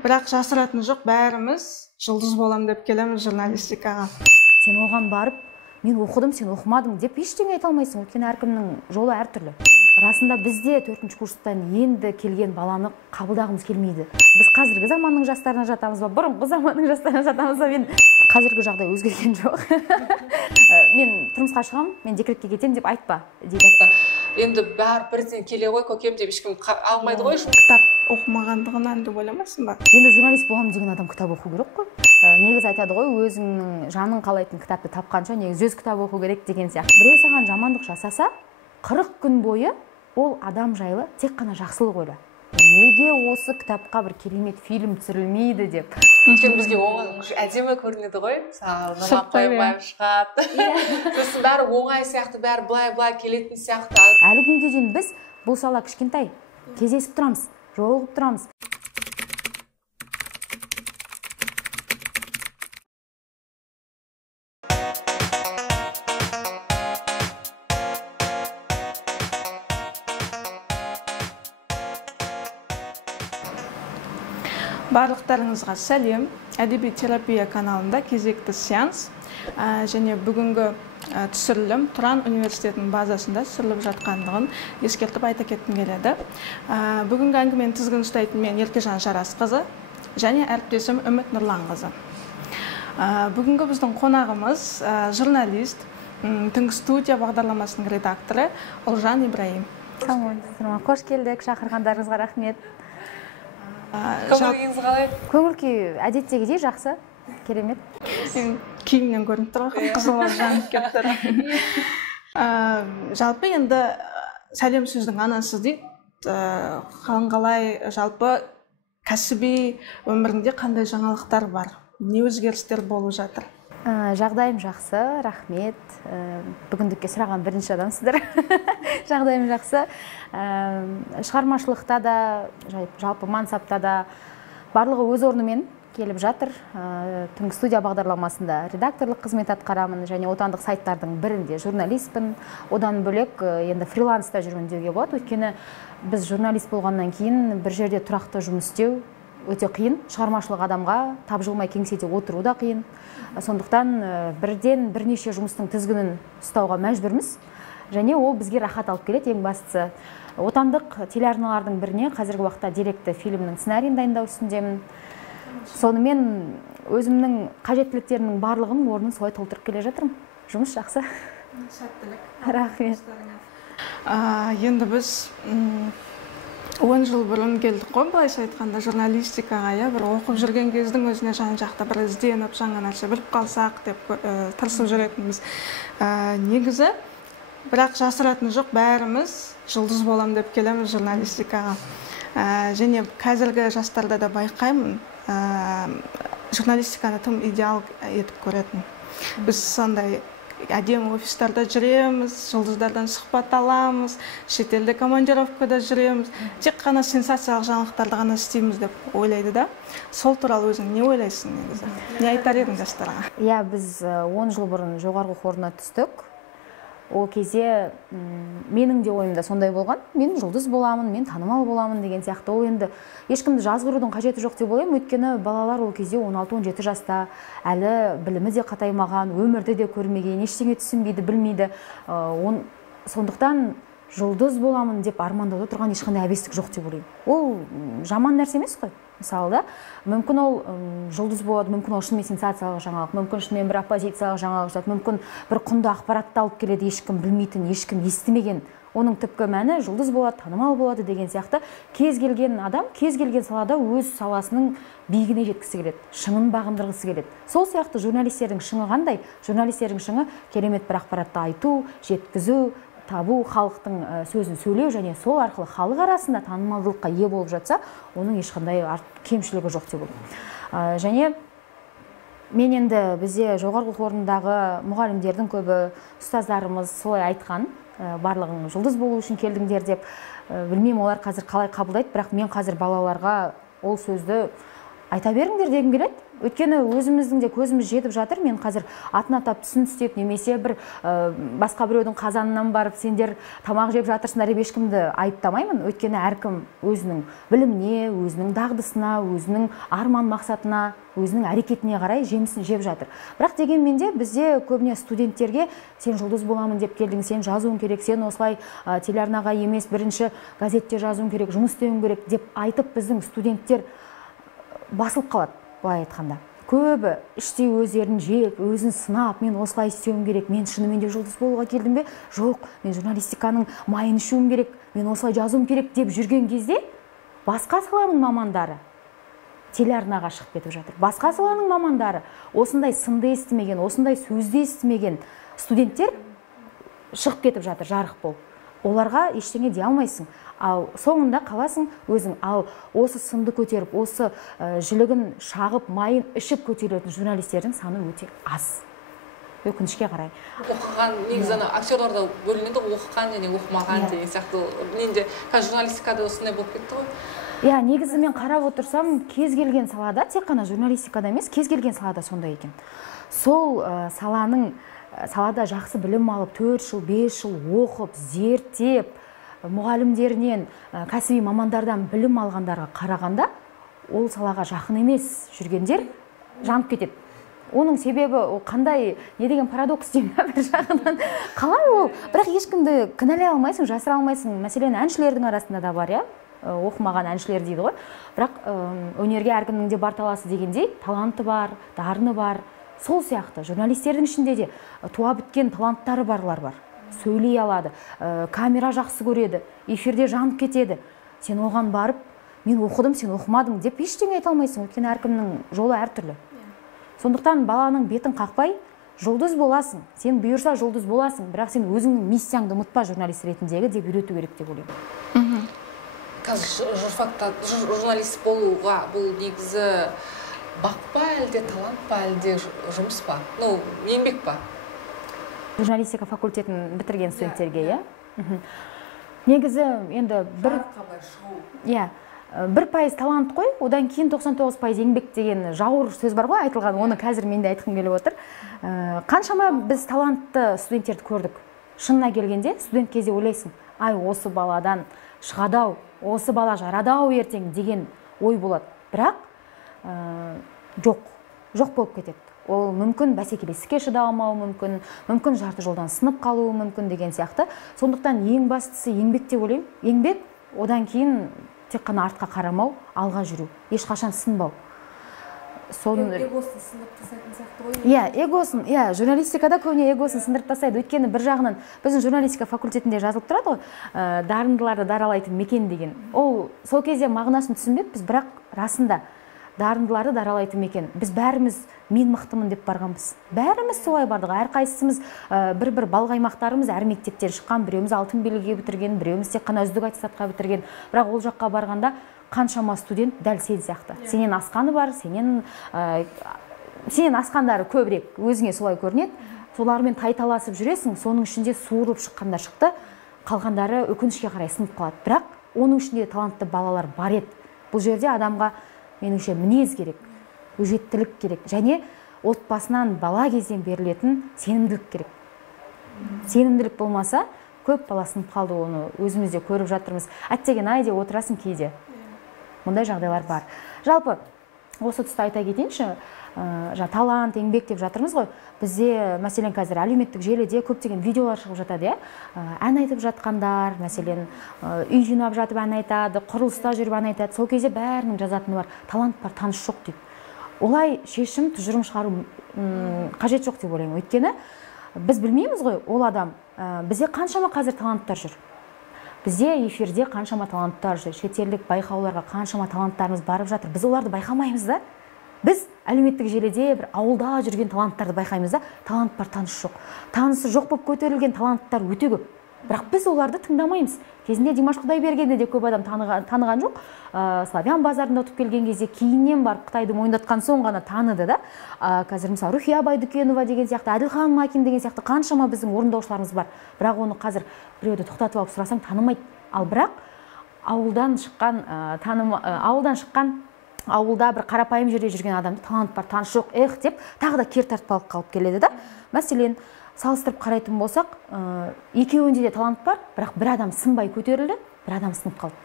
Бірақ жасыратын жоқ, бәріміз жұлдыз болам деп келеміз журналистикаға. Сен оған барып, мен оқыдым, сен оқымадың деп ештеңе айта алмайсың, өйткені әркімнің жолы әртүрлі. Расында бізде 4-ші курстан енді келген баланы қабылдағымыз келмейді. Біз қазіргі заманның жастарына жатамыз ба, бұрынғы заманның жастарына жатамыз ба, мен қазіргі жағдай өзгерген жоқ. Мен тұрмысқа шығам, мен декретке кетем деп айтпа дейді. Енді бәрі бірден келе ғой көкем деп ешкім алмайды ғой. Кітап оқымағандығынан деп ойламайсың ба? Енді журналист боламын деген адам кітап оқу керек қой. Негізі айтады ғой, өзіңнің жаның қалайтын кітапты тапқанша негізі 100 кітап оқу керек деген сияқты. Біреу саған жамандық жасаса, 40 күн бойы ол адам жайлы тек қана жақсылық ойла. Неге осы кітапқа бір керемет фильм түсірілмейді деп. Өйткені бізге оған әдемі көрінеді ғой. Нұрлан Қойбаев шығады. Сосын бәрі оңай сияқты, бәрі былай келетін сияқты. Әлі күнге дейін біз бұл сала кішкентай, кездесіп тұрамыз, жолығып тұрамыз. Барлықтарыңызға сәлем. Әдеби терапия каналында кезекті сеанс және бүгінгі түсірілім Тұран университетінің базасында түсіріліп жатқандығын ескертіп айта кеткім келеді. Бүгінгі әңгіменің тізгінін ұстайтын мен Еркежан Жарасқызы және әріптесім Үміт Нұрланқызы. Бүгінгі біздің қонағымыз журналист, Түнгі студия бағдарламасының редакторы Олжан Ибраим. Қош келдік, шақырғандарыңызға рахмет. Көңіл-күйіңіз қалай? Көңіл-күй әдеттегідей жақсы, керемет. Киімнен көрініп тұр ғой, қызыл жанып келіп тұр. Жалпы енді сәлем сөздің анасы дейді. Қалай жалпы кәсіби өмірінде қандай жаңалықтар бар? Не өзгерістер болып жатыр? Жағдайым жақсы, рахмет. Бүгіндікке сұраған бірінші адамсыздар. Жағдайым жақсы. Шығармашылықта да, жалпы мансапта да барлығы өз орнымен келіп жатыр. Түнгі студия бағдарламасында редакторлық қызмет атқарамын және отандық сайттардың бірінде журналистпін. Одан бөлек енді фриланста жүрмін деуге болады. Өйткені біз журналист болғаннан кейін бір жерде тұрақты жұмыс істеу өте қиын. Шығармашылық адамға тапжылмай кеңседе отыру да қиын. Сондықтан бірден бірнеше жұмыстың тізгінін ұстауға мәжбүрміз. Және ол бізге рахат алып келеді. Ең бастысы отандық телеарналардың біріне қазіргі уақытта деректі фильмнің сценарийін дайындау үстіндемін. Сонымен өзімнің қажеттіліктерінің барлығын орнын солай толтырып келе жатырмын. Жұмыс жақсы. Сәттілік. Рахмет. Енді біз 10 жыл бұрын келдік қой, былайша айтқанда журналистикаға, бір оқып жүрген кездің өзіне жан-жақта бір ізденіп, жаңа нәрсе біліп қалсақ деп тырысып жүретінбіз. Негізі, бірақ жасыратын жоқ, бәріміз жұлдыз болам деп келеміз журналистикаға. Және қазіргі жастарда да байқаймын, журналистиканы тым идеал етіп көретін. Біз сондай әдемі офистарда жүреміз, жұлдыздардан сұхбат аламыз, шетелде командировкада жүреміз. Тек қана сенсациялық жаңалықтарды ғана істейміз деп ойлайды да. Сол туралы өзің не ойлайсың негізі? Не айтар едің жастарға? Иә, біз 10 жыл бұрын жоғарғы оқу орнына түстік. Ол кезде менің де ойымда сондай болған. Мен жұлдыз боламын, мен танымал боламын деген сияқты. Ол енді ешкімді жазғырудың қажеті жоқ деп ойлаймын. Өйткені балалар ол кезде 16-17 жаста, әлі білімі де қатаймаған, өмірді де көрмеген, ештеңе түсінбейді, білмейді. Сондықтан жұлдыз боламын деп армандауда тұрған ешқандай әбестік жоқ деп ойлаймын. Ол жаман нәрсе емес қой. Мысалы, мүмкін ол жұлдыз болады, мүмкін ол шынымен сенсациялық жаңалық, мүмкін шынымен бір оппозициялық жаңалық жатады, мүмкін бір құнды ақпаратты алып келеді, ешкім білмейтін, ешкім естімеген. Оның түпкі мәні жұлдыз болады, танымал болады деген сияқты. Кез келген адам, кез келген салада өз саласының биігіне жеткісі келеді, шыңын бағындырғысы келеді. Сол сияқты журналистердің шыңы қандай? Журналистердің шыңы керемет бір ақпаратты айту, жеткізу, табу, халықтың сөзін сөйлеу және сол арқылы халық арасында танымалдылыққа ие болып жатса, оның ешқандай кемшілігі жоқ деп ойлаймын. Және мен енді бізде жоғарғы оқу орнындағы мұғалімдердің көбі, ұстаздарымыз солай айтқан, барлығың жұлдыз болу үшін келдіңдер деп. Білмеймін олар қазір қалай қабылдайды, бірақ мен қазір балаларға ол сөзді айта беріңдер дегім келеді. Өйткені өзіміздің де көзіміз жетіп жатыр. Мен қазір атын атап түсін түстеп немесе бір басқа біреудің қазанынан барып сендер тамақ жеп жатырсыңдар деп ешкімді айыптамаймын. Өйткені әркім өзінің біліміне, өзінің дағдысына, өзінің арман мақсатына, өзінің әрекетіне қарай жемісін жеп жатыр. Бірақ дегенмен де бізде көбіне студенттерге сен жұлдыз боламын деп келдің, сен жазуың керек, сен осылай телеарнаға емес бірінші газетте жазуың керек, жұмыс істеуің керек деп айтып біздің студенттер басылып қалады. Былай айтқанда, көбі іштей өздерін жеп, өзін сынап, мен осылай істеуім керек, мен шынымен де жұлдыз болуға келдім бе? Жоқ, мен журналистиканың майын ішуім керек, мен осылай жазуым керек деп жүрген кезде басқа саланың мамандары телеарнаға шығып кетіп жатыр. Басқа саланың мамандары осындай сынды естімеген, осындай сөзді естімеген студенттер шығып кетіп жатыр жарық болып. Оларға ештеңе дей алмайсың. Ал соңында қаласың өзің. Ал осы сынды көтеріп, осы жілігін шағып, майын ішіп көтерілетін журналистердің саны өте аз. Өкінішке қарай. Оқыған, негізі актерларда бөлінеді, оқыған және оқымаған деген сияқты. Менде журналистикада осындай болып кетті ғой. Иә, негізі мен қарап отырсам, кез келген салада, тек қана журналистикада емес, кез келген салада сондай екен. Сол салада жақсы білім алып, 4 жыл, 5 жыл оқып, зерттеп, мұғалімдерінен, кәсіби мамандардан білім алғандарға қарағанда, ол салаға жақын емес жүргендер жанып кетеді. Оның себебі қандай, не деген парадокс деймін бір жағынан. Қалай ол? Бірақ ешкімді кінәлай алмайсың, жасыра алмайсың. Мәселен, әншілердің арасында да бар, иә? Оқымаған әншілер дейді ғой. Бірақ өнерге әркімнің де бар таласы дегендей, таланты бар, дарыны бар. Сол сияқты журналистердің ішінде де туа біткен таланттары барлар бар. Сөйлей алады, камера жақсы көреді, эфирде жанып кетеді. Сен оған барып, мен оқыдым, сен оқымадың деп ештеңе айта алмайсың. Өйткені әркімнің жолы әртүрлі. Сондықтан баланың бетін қақпай, жұлдыз боласың. Сен бұйырса жұлдыз боласың, бірақ сен өзіңнің миссияңды ұмытпа журналист ретіндегі деп үйрету керек деп ойлаймын. Қазір журфакта журналист болуға бұл негізі бақ па әлде талант па әлде жұмыс па? Ну, еңбек па? Журналистика факультетін бітірген студенттерге, иә? Негізі енді бір пайыз талант қой, одан кейін 99% еңбек деген жауыр сөз бар ғой айтылған, оны қазір мен де айтқым келіп отыр. Қаншама біз талантты студенттерді көрдік. Шынына келгенде студент кезде ойлайсың, ай осы баладан шығады-ау, осы бала жарады-ау ертең деген ой болады. Бірақ жоқ болып кетеді. Ол мүмкін бәсекелестікке шыдамауы мүмкін, мүмкін жарты жолдан сынып қалуы мүмкін деген сияқты. Сондықтан ең бастысы еңбек деп ойлаймын. Еңбек, одан кейін тек қана артқа қарамау, алға жүру, ешқашан сынбау. Эгосын сындырып тастайтын сияқты ғой. Иә, эгосын, журналистикада көбіне эгосын сындырып тастайды. Өйткені бір жағынан біздің журналистика факультетінде жазылып тұрады ғой, дарындыларды даралайтын мекен деген. Ол сол кезде мағынасын түсінбеппіз, бірақ расында дарындыларды даралайтын мекен. Біз бәріміз мен мықтымын деп барғанбыз. Бәріміз солай бардық. Әрқайсымыз бір балғаймақтарымыз әр мектептен шыққан, біреуміз алтын белгіге бітірген, біреуміз тек қана үздік аттестатқа бітірген. Бірақ ол жаққа барғанда қаншама студент дәл сен сияқты. Сенен асқаны бар, сенен асқандары көбірек өзіңе солай көрінеді. Солармен тайталасып жүресің, соның ішінде суырылып шыққандар шықты, қалғандары өкінішке қарай сынып қалады. Бірақ оның ішінде талантты балалар бар еді. Бұл жерде адамға меніңше мінез керек, өжеттілік керек, және отбасынан бала кезден берілетін сенімділік керек. Сенімділік болмаса, көп бала сынып қалды, оны өзімізде көріп жатырмыз. Әттеген ай деп отырасың кейде. Мұндай жағдайлар бар. Жалпы, осы тұста айта кетейінші, талант, еңбек деп жатырмыз ғой. Бізде, мәселен, қазір әлеуметтік желіде көптеген видеолар шығып жатады, ән айтып жатқандар, мәселен, үй жинап жатып ән айтады, құрылыста жүріп ән айтады. Сол кезде бәрінің жазатыны бар, талант бар, таныс жоқ дейді. Олай шешім, тұжырым шығару қажет жоқ деп ойлаймын. Өйткені біз білмейміз ғой, ол адам, бізде қаншама қазір таланттар жүр. Бізде эфирде қаншама таланттар жүр, шетелдік байқауларға қаншама таланттарымыз барып жатыр. Біз оларды байқамаймыз да. Біз әлеуметтік желіде бір ауылда жүрген таланттарды байқаймыз да, талант бар, таныс жоқ. Танысы жоқ болып көтерілген таланттар өте көп. Бірақ біз оларды тыңдамаймыз. Кезінде Димаш Құдайбергенді де көп адам таныған жоқ. Славян базарында өтіп келген кезде кейіннен барып Қытайды мойындатқан соң ғана таныды да. Қазір мысалы Рухия Байдүкенова деген сияқты, Әділхан Макин деген сияқты қаншама біздің орындаушыларымыз бар. Бірақ оны қазір біреуді тоқтатып алып сұрасаң танымайды. Ал бірақ ауылдан шыққан ауылда бір қарапайым жерде жүрген адамды талант бар, таныс жоқ, деп тағы да кер тартпалық қалып келеді да. Мәселен, салыстырып қарайтын болсақ, екеуінде де талант бар, бірақ бір адам сынбай көтерілді, бір адам сынып қалды.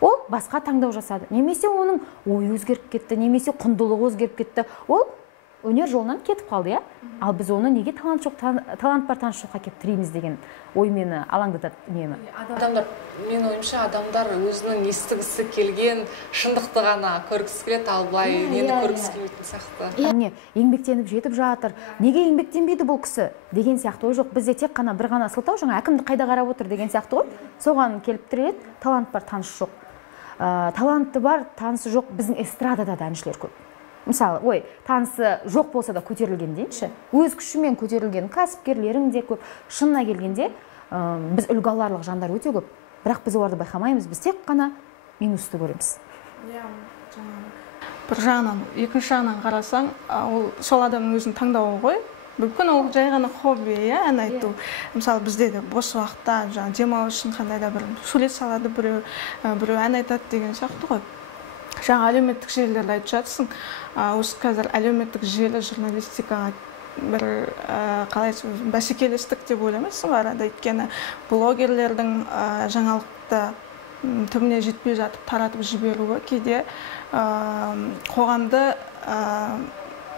Ол басқа таңдау жасады. Немесе оның ойы өзгеріп кетті, немесе құндылығы өзгеріп кетті. Ол өнер жолынан кетіп қалды, Ал біз оны неге талант бар, таныс жоққа келіп тіреміз деген ой мені алаңдатады үнемі. Адамдар, мен ойымша, адамдар өзінің естігісі келген шындықты ғана көргісі келеді, ал былай нені көргісі келмейтін сияқты. Еңбектеніп жетіп жатыр. Неге еңбектенбейді бұл кісі деген сияқты ой жоқ. Бізде тек қана бір ғана сылтау, жаңа әкімді қайда қарап отыр деген сияқты ғой. Соған келіп тіреледі, талант бар, таныс жоқ. Таланты бар, танысы жоқ, біздің эстрадада да әншілер көп. Мысалы, танысы жоқ болса да көтерілген дейінші. Өз күшімен көтерілген кәсіпкерлерің де көп. Шынына келгенде, біз үлгі аларлық жандар өте көп. Бірақ біз оларды байқамаймыз, біз тек қана минусты көреміз. Бір жағынан, екінші жағынан қарасаң, ол сол адамның өзінің таңдауы ғой. Мүмкін ол жай ғана хобби, ән айту. Мысалы, бізде де бос уақытта демалу үшін қандай да бір сурет салады, біреу ән айтады деген сияқты ғой. Жаңа әлеуметтік желілерді айтып жатырсың. Осы қазір әлеуметтік желі журналистикаға бір қалай бәсекелестік деп ойламайсың ба арада? Өйткені блогерлердің жаңалықты түбіне жетпей жатып таратып жіберуі кейде қоғамды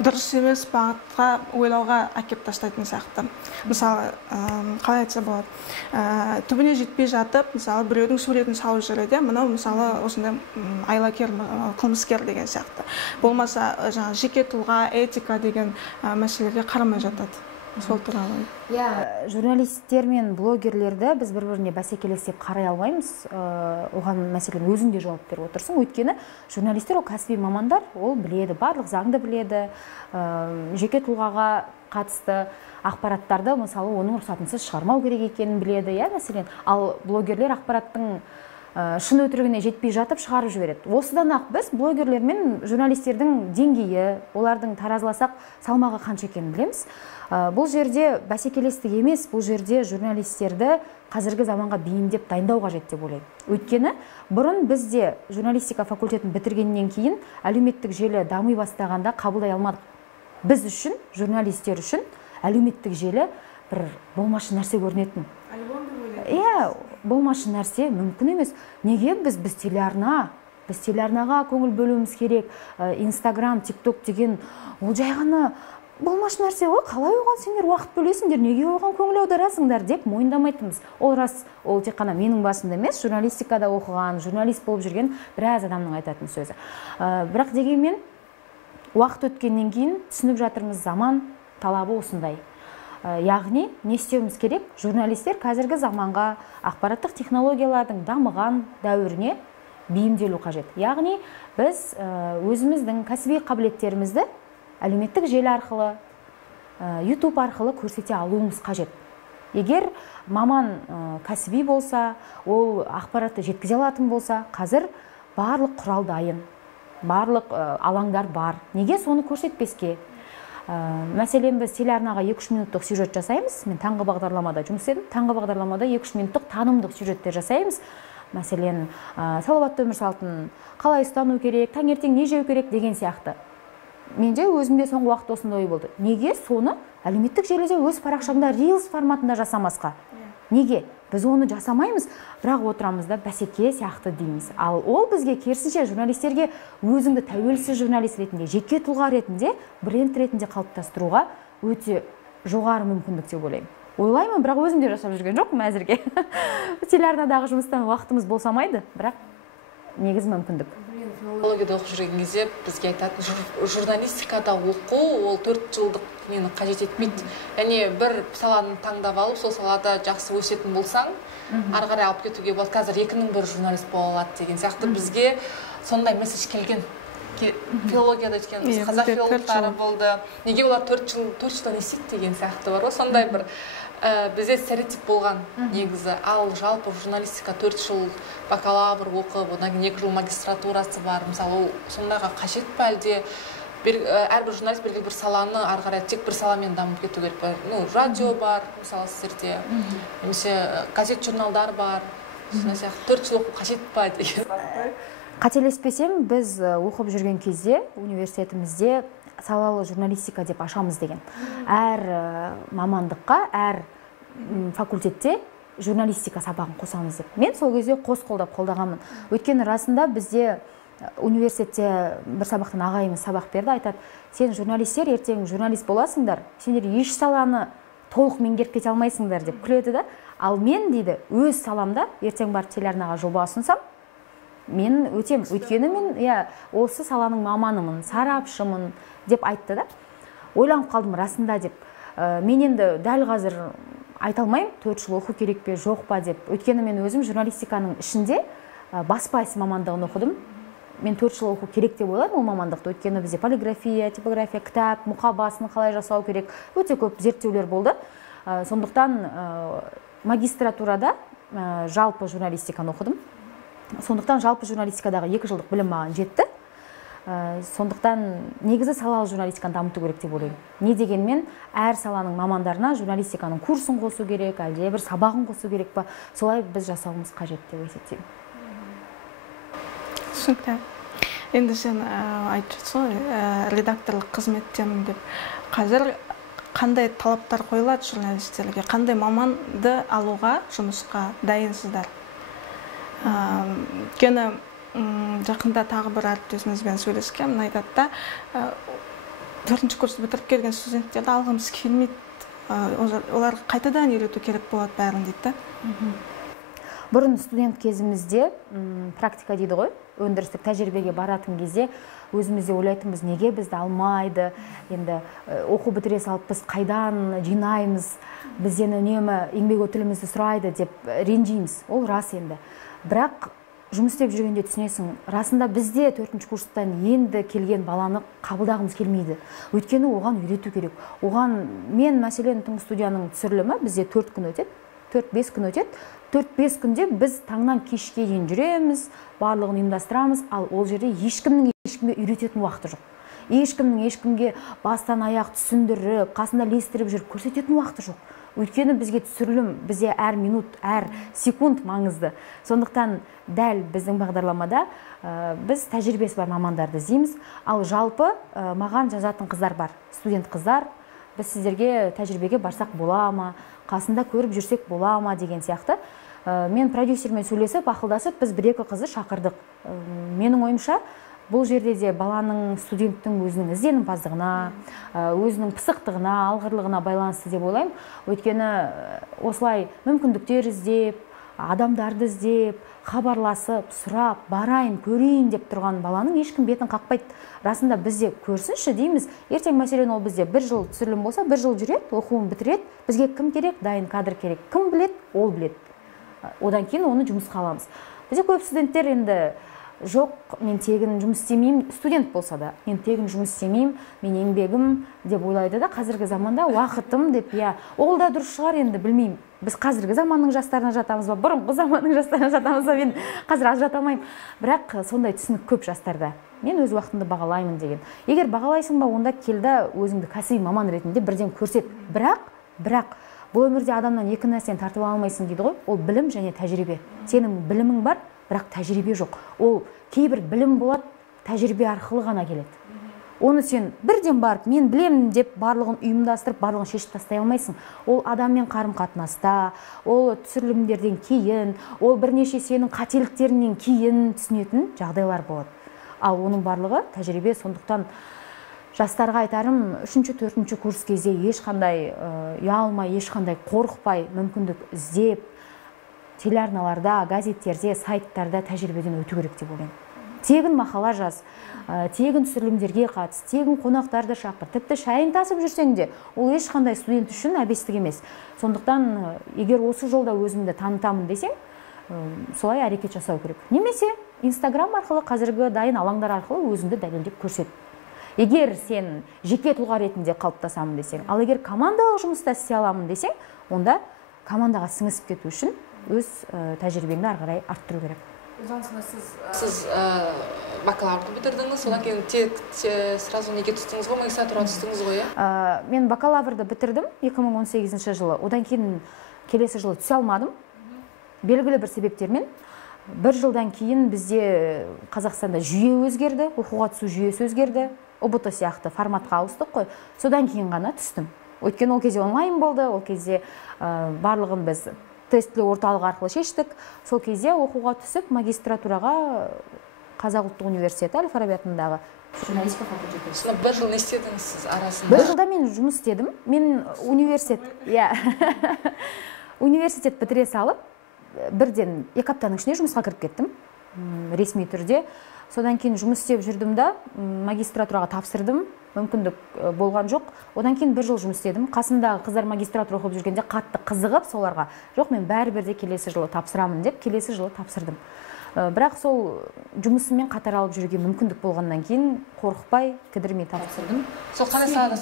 дұрыс емес бағытқа ойлауға әкеп тастайтын сияқты. Мысалы, қалай айтса болады, түбіне жетпей жатып, мысалы, біреудің суретін салып жүреді, мынау мысалы осындай айлакер, қылмыскер деген сияқты. Болмаса, жеке тұлға, этика деген мәселеге қарамай жатады. Сол туралы. Журналистер мен блогерлерді біз бір-біріне бәсекелестеп қарай алмаймыз. Оған мәселен өзің де жауап беріп отырсың. Өйткені журналистер ол кәсіби мамандар, ол біледі, барлық заңды біледі, жеке тұлғаға қатысты ақпараттарды, мысалы, оның рұқсатынсыз шығармау керек екенін біледі, мәселен. Ал блогерлер ақпараттың шын өтірігіне жетпей жатып шығарып жібереді. Осыдан ақ біз блогерлер мен журналистердің деңгейі, олардың таразыласақ салмағы қанша екенін білеміз. Бұл жерде бәсекелестік емес, бұл жерде журналистерді қазіргі заманға бейімдеп дайындау қажет деп ойлаймын. Өйткені бұрын бізде журналистика факультетін бітіргеннен кейін әлеуметтік желі дами бастағанда қабылдай алмадық. Біз үшін, журналистер үшін әлеуметтік желі бір болмашы нәрсе көрінетін. Болмашы нәрсе мүмкін емес. Неге біз телеарнаға көңіл бөлуіміз керек. Инстаграм, тикток деген ол жай ғана болмашы нәрсе ғой, қалай оған сендер уақыт бөлесіңдер, неге оған көңіл аударасыңдар деп мойындамайтынбыз. Ол рас, ол тек қана менің басымда емес, журналистикада оқыған, журналист болып жүрген біраз адамның айтатын сөзі. Бірақ дегенмен уақыт өткеннен кейін түсініп жатырмыз, заман талабы осындай. Яғни, не істеуіміз керек? Журналистер қазіргі заманға, ақпараттық технологиялардың дамыған дәуіріне бейімделу қажет. Яғни, біз өзіміздің кәсіби қабілеттерімізді әлеуметтік желі арқылы, YouTube арқылы көрсете алуымыз қажет. Егер маман кәсіби болса, ол ақпаратты жеткізе алатын болса, қазір барлық құрал дайын, барлық алаңдар бар. Неге соны көрсетпеске? Мәселен, біз телеарнаға 2-3 минуттық сюжет жасаймыз. Мен таңғы бағдарламада жұмыс істедім. Таңғы бағдарламада 2-3 минуттық танымдық сюжеттер жасаймыз. Мәселен, салауатты өмір салтын қалай ұстану керек, таңертең не жеу керек деген сияқты. Менде өзімде соңғы уақыт осындай ой болды. Неге соны әлеуметтік желіде өз парақшамда Reels форматында жасамасқа? Неге? Біз оны жасамаймыз, бірақ отырамыз да бәсеке сияқты дейміз. Ал ол бізге керісінше журналистерге өзіңді тәуелсіз журналист ретінде, жеке тұлға ретінде, бренд ретінде қалыптастыруға өте жоғары мүмкіндік деп ойлаймын. Ойлаймын, бірақ өзім де жасап жүрген жоқпын әзірге. Телеарнадағы жұмыстан уақытымыз болсамайды, бірақ негіз мүмкіндік. Филологияда оқып жүрген кезде бізге айтатын, журналистикада оқу ол 4 жылдық мені қажет етмейді. Яғни бір саланы таңдап алып, сол салада жақсы өсетін болсаң, ары қарай алып кетуге болады. Қазір 2-ның бірі журналист бола алады деген сияқты бізге сондай месседж келген. Филологияда өткен қазақ филологтары болды. Неге олар 4 жылдан не істейді деген сияқты бар ғой. Сондай бір бізде стереотип болған негізі. Ал жалпы журналистика 4 жыл бакалавр оқып, одан кейін 2 жыл магистратурасы бар. Мысалы, сондайға қажет па әлде әрбір журналист белгілі бір саланы ары қарай тек бір саламен дамып кету керек па? Радио бар, мысалы сіздерде, немесе газет журналдар бар. Сондай сияқты 4 жыл оқу қажет па деген. Қателеспесем, біз оқып жүрген кезде университетімізде салалы журналистика деп ашамыз деген. Әр мамандыққа, әр факультетте журналистика сабағын қосамыз деп. Мен сол кезде қос қолдап қолдағанмын. Өйткені расында бізде университетте бір сабақтан ағайымыз сабақ берді, айтады: сен журналистер ертең журналист боласыңдар, сендер еш саланы толық меңгеріп кете алмайсыңдар деп күледі да. Ал мен дейді, өз саламда ертең барып телеарнаға жоба ұсынсам, мен өтем. Өйткені мен осы саланың маманымын, сарапшымын деп айтты да. Ойланып қалдым, расында деп. Мен енді дәл қазір айта алмаймын, 4 жыл оқу керек пе, жоқ па деп. Өйткені мен өзім журналистиканың ішінде баспа ісі мамандығын оқыдым. Мен 4 жыл оқу керек деп ойладым ол мамандықты. Өйткені бізде полиграфия, типография, кітап, мұқабасын қалай жасау керек, өте көп зерттеулер болды. Сондықтан магистратурада жалпы журналистиканы оқыдым. Сондықтан жалпы журналистикадағы 2 жылдық білім маған жетті. Сондықтан негізі салалы журналистиканы дамыту керек деп ойлаймын. Не дегенмен, әр саланың мамандарына журналистиканың курсын қосу керек, әлде бір сабағын қосу керек па, солай біз жасауымыз қажет деп есептеймін. Түсінікті. Енді сен айтып жатсың, редакторлық қызметтемін деп. Қазір қандай талаптар қойылады журналистерге, қандай маманды алуға жұмысқа дайынсыздар? Өйткені жақында тағы бір әріптесімізбен сөйлескенмін, айтады да, 4-ші курсты бітіріп келген студенттерді алғымыз келмейді, олар қайтадан үйрету керек болады бәрін дейді. Бұрын студент кезімізде практика дейді ғой, өндірістік тәжірибеге баратын кезде өзімізде ойлайтынбыз, неге бізді алмайды, енді оқу бітіре салып біз қайдан жинаймыз, бізден үнемі еңбек өтілімізді сұрайды деп ренжиміз. Ол рас енді. Бірақ жұмыс істеп жүргенде түсінесің, расында бізде 4-ші курстан енді келген баланы қабылдағымыз келмейді. Өйткені оған үйрету керек. Оған мен мәселен түнгі студияның түсірілімі бізде 4 күн өтеді, 4-5 күн өтеді. 4-5 күнде біз таңнан кешке дейін жүреміз, барлығын ұйымдастырамыз, ал ол жерде ешкімге үйрететін уақыты жоқ. Ешкімге бастан аяқ түсіндіріп, қасында ілестіріп жүріп көрсететін уақыты жоқ. Өйткені бізге түсірілім, бізде әр минут, әр секунд маңызды. Сондықтан дәл біздің бағдарламада біз тәжірибесі бар мамандарды іздейміз, ал жалпы маған жазатын қыздар бар, студент қыздар. Біз сіздерге тәжірибеге барсақ бола ма, қасында көріп жүрсек бола ма деген сияқты. Мен продюсермен сөйлесіп, ақылдасып, біз 1-2 қызды шақырдық. Менің ойымша, бұл жерде де баланың, студенттің өзінің ізденімпаздығына, өзінің пысықтығына, алғырлығына байланысты деп ойлаймын. Өйткені осылай мүмкіндіктер іздеп, адамдарды іздеп, хабарласып, сұрап, барайын, көрейін деп тұрған баланың ешкім бетін қақпайды. Расында бізде көрсінші дейміз. Ертең мәселен ол бізде 1 жыл түсірілім болса, 1 жыл жүреді, оқуын бітіреді. Бізге кім керек? Дайын кадр керек. Кім білет? Ол білет. Одан кейін оны жұмысқа аламыз. Бізде көп студенттер енді жоқ, мен тегін жұмыс істемеймін, студент болса да, мен тегін жұмыс істемеймін, мен еңбегім деп ойлайды да, қазіргі заманда уақытым деп, ол да дұрыс шығар, енді білмеймін. Біз қазіргі заманның жастарына жатамыз ба, бұрынғы заманның жастарына жатамыз ба, мен қазір ажырата алмаймын. Бірақ сондай түсінік көп жастарда. Мен өз уақытымды бағалаймын деген. Егер бағалайсың ба, онда келді өзіңді кәсіби маман ретінде бірден көрсет. Бірақ бұл өмірде адамнан 2 нәрсені тартып алмайсың дейді ғой, ол білім және тәжірибе. Сенің білімің бар, бірақ тәжірибе жоқ. Ол кейбір білім болады, тәжірибе арқылы ғана келеді. Оны сен бірден барып, мен білемін деп барлығын ұйымдастырып, барлығын шешіп тастай алмайсың. Ол адаммен қарым-қатынаста, ол түсірілімдерден кейін, ол бірнеше сенің қателіктерінен кейін түсінетін жағдайлар болады. Ал оның барлығы тәжірибе. Сондықтан жастарға айтарым, 3-4 курс кезде ешқандай ұялмай, ешқандай қорықпай, мүмкіндік іздеп, телеарналарда, газеттерде, сайттарда тәжірибеден өту керек деп ойлаймын. Тегін мақала жаз, тегін түсірілімдерге қатыс, тегін қонақтарды шақыр, тіпті шайын тасып жүрсең де, ол ешқандай студент үшін әбестік емес. Сондықтан, егер осы жолда өзімді танытамын десең, солай әрекет жасау керек. Немесе Инстаграм арқылы, қазіргі дайын алаңдар арқылы өзіңді дәлелдеп көрсет. Егер сен жеке тұлға ретінде қалыптасамын десең, ал егер командалық жұмыста істей аламын десең, онда командаға сіңісіп кету үшін өз тәжірибеңді ары қарай арттыру керек. Сіз бакалаврды бітірдіңіз, содан кейін сразу неге түстіңіз ғой, магистратураға түстіңіз ғой? Мен бакалаврды бітірдім 2018 жылы. Одан кейін келесі жылы түсе алмадым. Белгілі бір себептермен. бір жылдан кейін бізде Қазақстанда жүйе өзгерді, оқуға түсу жүйесі өзгерді, ұбт сияқты форматқа ауыстық қой. Содан кейін ғана түстім. Өйткені ол кезде онлайн болды, ол кезде барлығын біз тестілеу орталығы арқылы шештік. Сол кезде оқуға түсіп, магистратураға Қазақ ұлттық университеті Әл-Фараби атындағы журналистика факультеті. Сонда бір жыл не істедіңіз сіз арасында? Бір жылда мен жұмыс істедім. Мен университет бітіре салып, бірден 2 аптаның ішінде жұмысқа кіріп кеттім. Ресми түрде. Содан кейін жұмыс істеп жүрдім да, магистратураға тапсырдым. Мүмкіндік болған жоқ. Одан кейін 1 жыл жұмыс істедім. Қасымдағы қыздар магистратура оқып жүргенде қатты қызығып соларға, жоқ, мен бәрібір де келесі жылы тапсырамын деп, келесі жылы тапсырдым. Бірақ сол жұмысыммен қатар алып жүруге мүмкіндік болғаннан кейін қорықпай, кідірмей тапсырдым. Сол қандай салада,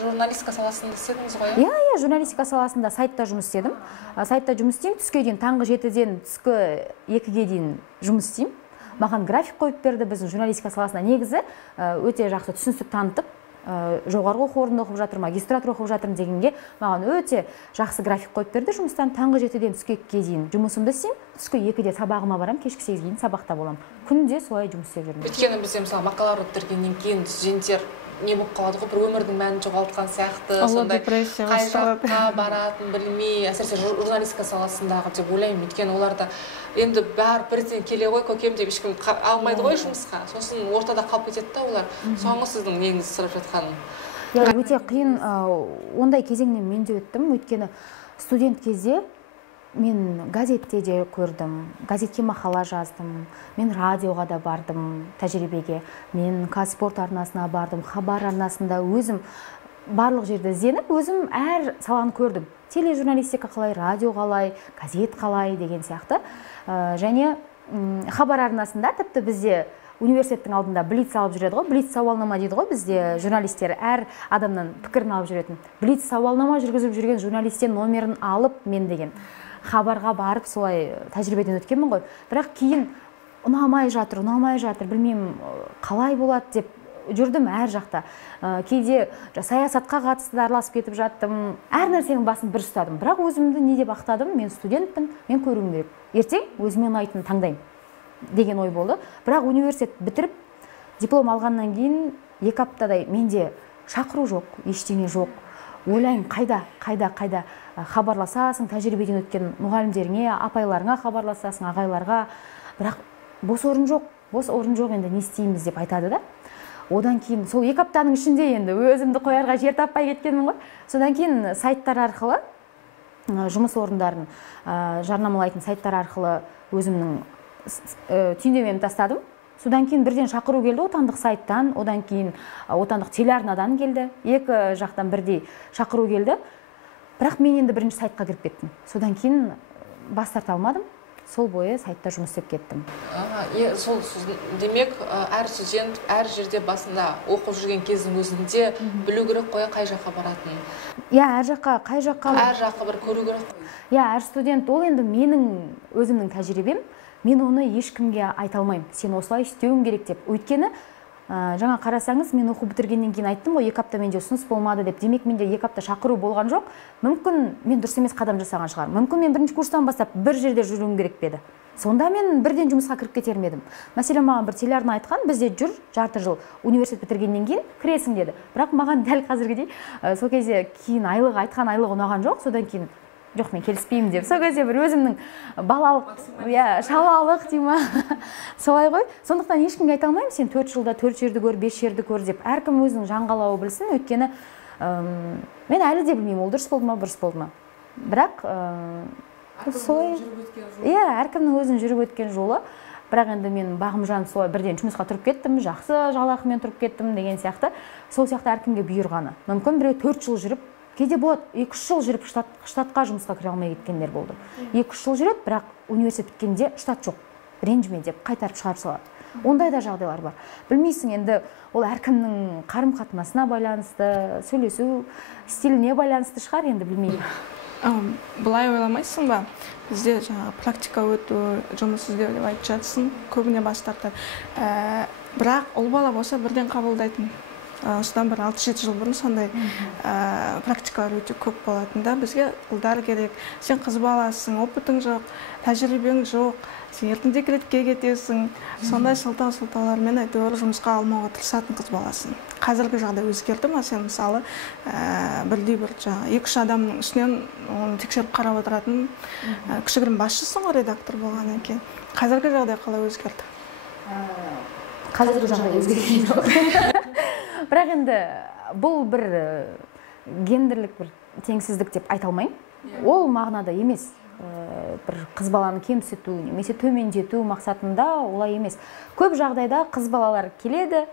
журналистика саласында істедіңіз ғой? Иә, журналистика саласында сайтта жұмыс істедім. Сайтта жұмыс істеймін, түске дейін, таңғы 7-ден түскі 2-ге дейін жұмыс істеймін. Маған график қойып берді. Біздің журналистика саласына негізі өте жақсы түсіністік танытып, жоғарғы оқу орнында оқып жатыр, магистратура оқып жатырмын дегенге маған өте жақсы график қойып берді. Жұмыстан таңғы 7-ден түскі 2-ге дейін жұмысымды істеймін, түскі 2-де сабағыма барам, кешкі 8-ге дейін сабақта боламын. Күнде солай жұмыс істеп жүрмін. Өйткені бізде мысалы мақалалар бітіргеннен кейін студенттер не болып қалады ғой, бір өмірдің мәнін жоғалтқан сияқты, сондай қай жаққа баратынын білмей, әсіресе журналистика саласындағы деп ойлаймын. Өйткені оларда енді бәрі бірден келе ғой, көкем деп ешкім алмайды ғой жұмысқа. Сосын ортада қалып кетеді да олар. Соңғы сіздің неңіз сұрап жатқаным. Өте қиын, ондай кезеңнен мен де өттім. Өйткені студент кезде мен газетте де көрдім, газетке мақала жаздым, мен радиоға да бардым тәжірибеге, мен Қазспорт арнасына бардым, хабар арнасында өзім барлық жерді ізденіп, өзім әр саланы көрдім. Тележурналистика қалай, радио қалай, газет қалай деген сияқты. Және хабар арнасында тіпті бізде университеттің алдында блиц алып жүреді ғой, блиц сауалнама дейді ғой, бізде журналистер әр адамнан пікірін алып жүретін. Блиц сауалнама жүргізіп жүрген журналистен номерін алып мен деген хабарға барып солай тәжірибеден өткенмін ғой. Бірақ кейін ұнамай жатыр, білмеймін қалай болады деп жүрдім әр жақта. Кейде саясатқа қатысты араласып кетіп жаттым. Әр нәрсенің басын бір ұстадым. Бірақ өзімді не деп ақтадым? Мен студентпін, мен көруім керек. Ертең өзіме ұнайтынын таңдаймын деген ой болды. Бірақ университет бітіріп, диплом алғаннан кейін 2 аптадай менде шақыру жоқ, ештеңе жоқ. Ойлайын, қайда хабарласасың, тәжірибеден өткен мұғалімдеріңе, апайларыңа хабарласасың, ағайларға. Бірақ бос орын жоқ, енді не істейміз деп айтады да. Одан кейін сол 2 аптаның ішінде енді өзімді қоярға жер таппай кеткенмін ғой. Содан кейін сайттар арқылы, жұмыс орындарын жарнамалайтын сайттар арқылы өзімнің түйіндемемді тастадым. Содан кейін бірден шақыру келді отандық сайттан, одан кейін отандық телеарнадан келді. 2 жақтан бірдей шақыру келді. Бірақ мен енді бірінші сайтқа кіріп кеттім. Содан кейін бас тарта алмадым. Сол бойы сайтта жұмыс істеп кеттім. Демек, әр студент әр жерде басында оқып жүрген кездің өзінде білу керек қой қай жаққа баратынын. Әр жаққа бір көру керек қой. Әр студент, ол енді менің өзімнің тәжірибем. Мен оны ешкімге айта алмаймын. Сен осылай істеуің керек деп. Өйткені жаңа қарасаңыз, мен оқу бітіргеннен кейін айттым ғой, 2 апта менде ұсыныс болмады деп. Демек, менде 2 апта шақыру болған жоқ. Мүмкін мен дұрыс емес қадам жасаған шығар. Мүмкін мен бірінші курстан бастап бір жерде жүруім керек пе еді. Сонда мен бірден жұмысқа кіріп кетер едім. Мәселен, маған бір телеарна айтқан, бізде жүр жарты жыл университет бітіргеннен кейін кіресің деді. Бірақ маған дәл қазіргідей сол кезде кейін айтқан айлығы ұнаған жоқ. Содан кейін жоқ, мен келіспеймін деп. Сол кезде бір өзімнің балалық, шалалық дейма. Солай ғой. Сондықтан ешкімге айта алмаймын, сен 4 жылда 4 жерді көр, 5 жерді көр деп. Әркім өзінің жаңғалауы білсін. Өйткені мен әлі де білмеймін, ол дұрыс болды ма, бұрыс болды ма. Бірақ солай. Әркімнің өзінің жүріп өткен жолы. Бірақ енді мен бағым жанып солай бірден жұмысқа тұрып кеттім, жақсы жалақымен тұрып кеттім деген сияқты. Сол сияқты әркімге бұйырғаны. Мүмкін біреу 4 жыл жүріп, кейде болады 2-3 жыл жүріп штатқа жұмысқа кіре алмай кеткендер болды. 2-3 жыл жүреді, бірақ университет біткенде штат жоқ. Ренжіме деп қайтарып шығарып салады. Ондай да жағдайлар бар. Білмейсің, енді ол әркімнің қарым-қатынасына байланысты, сөйлесу стиліне байланысты шығар, енді білмеймін. Бұлай ойламайсың ба? Бізде жаңағы практика өту, жұмыс іздеу деп айтып жатсың, көбіне бас тартады. Бірақ ол бала болса бірден қабылдайтын. осыдан бір 6-7 жыл бұрын сондай практикалар өте көп болатын да. Бізге ұлдар керек, сен қыз баласың, опытың жоқ, тәжірибең жоқ, сен ертең декретке кетесің. Сондай сылтаулармен әйтеуір жұмысқа алмауға тырысатын қыз баласын. Қазіргі жағдай өзгерді ма? Сен мысалы бірдей бір 2-3 адамның үстінен оны тексеріп қарап отыратын кішігірім басшысың ғой, редактор болғаннан кейін. Қазіргі жағдай қалай өзгерді? Қазіргі жағдай өзгерген жоқ. Бірақ енді бұл бір гендерлік бір теңсіздік деп айта алмаймын. Ол мағынада емес. Бір қыз баланы кемсіту немесе төмендету мақсатында олай емес. Көп жағдайда қыз балалар келеді,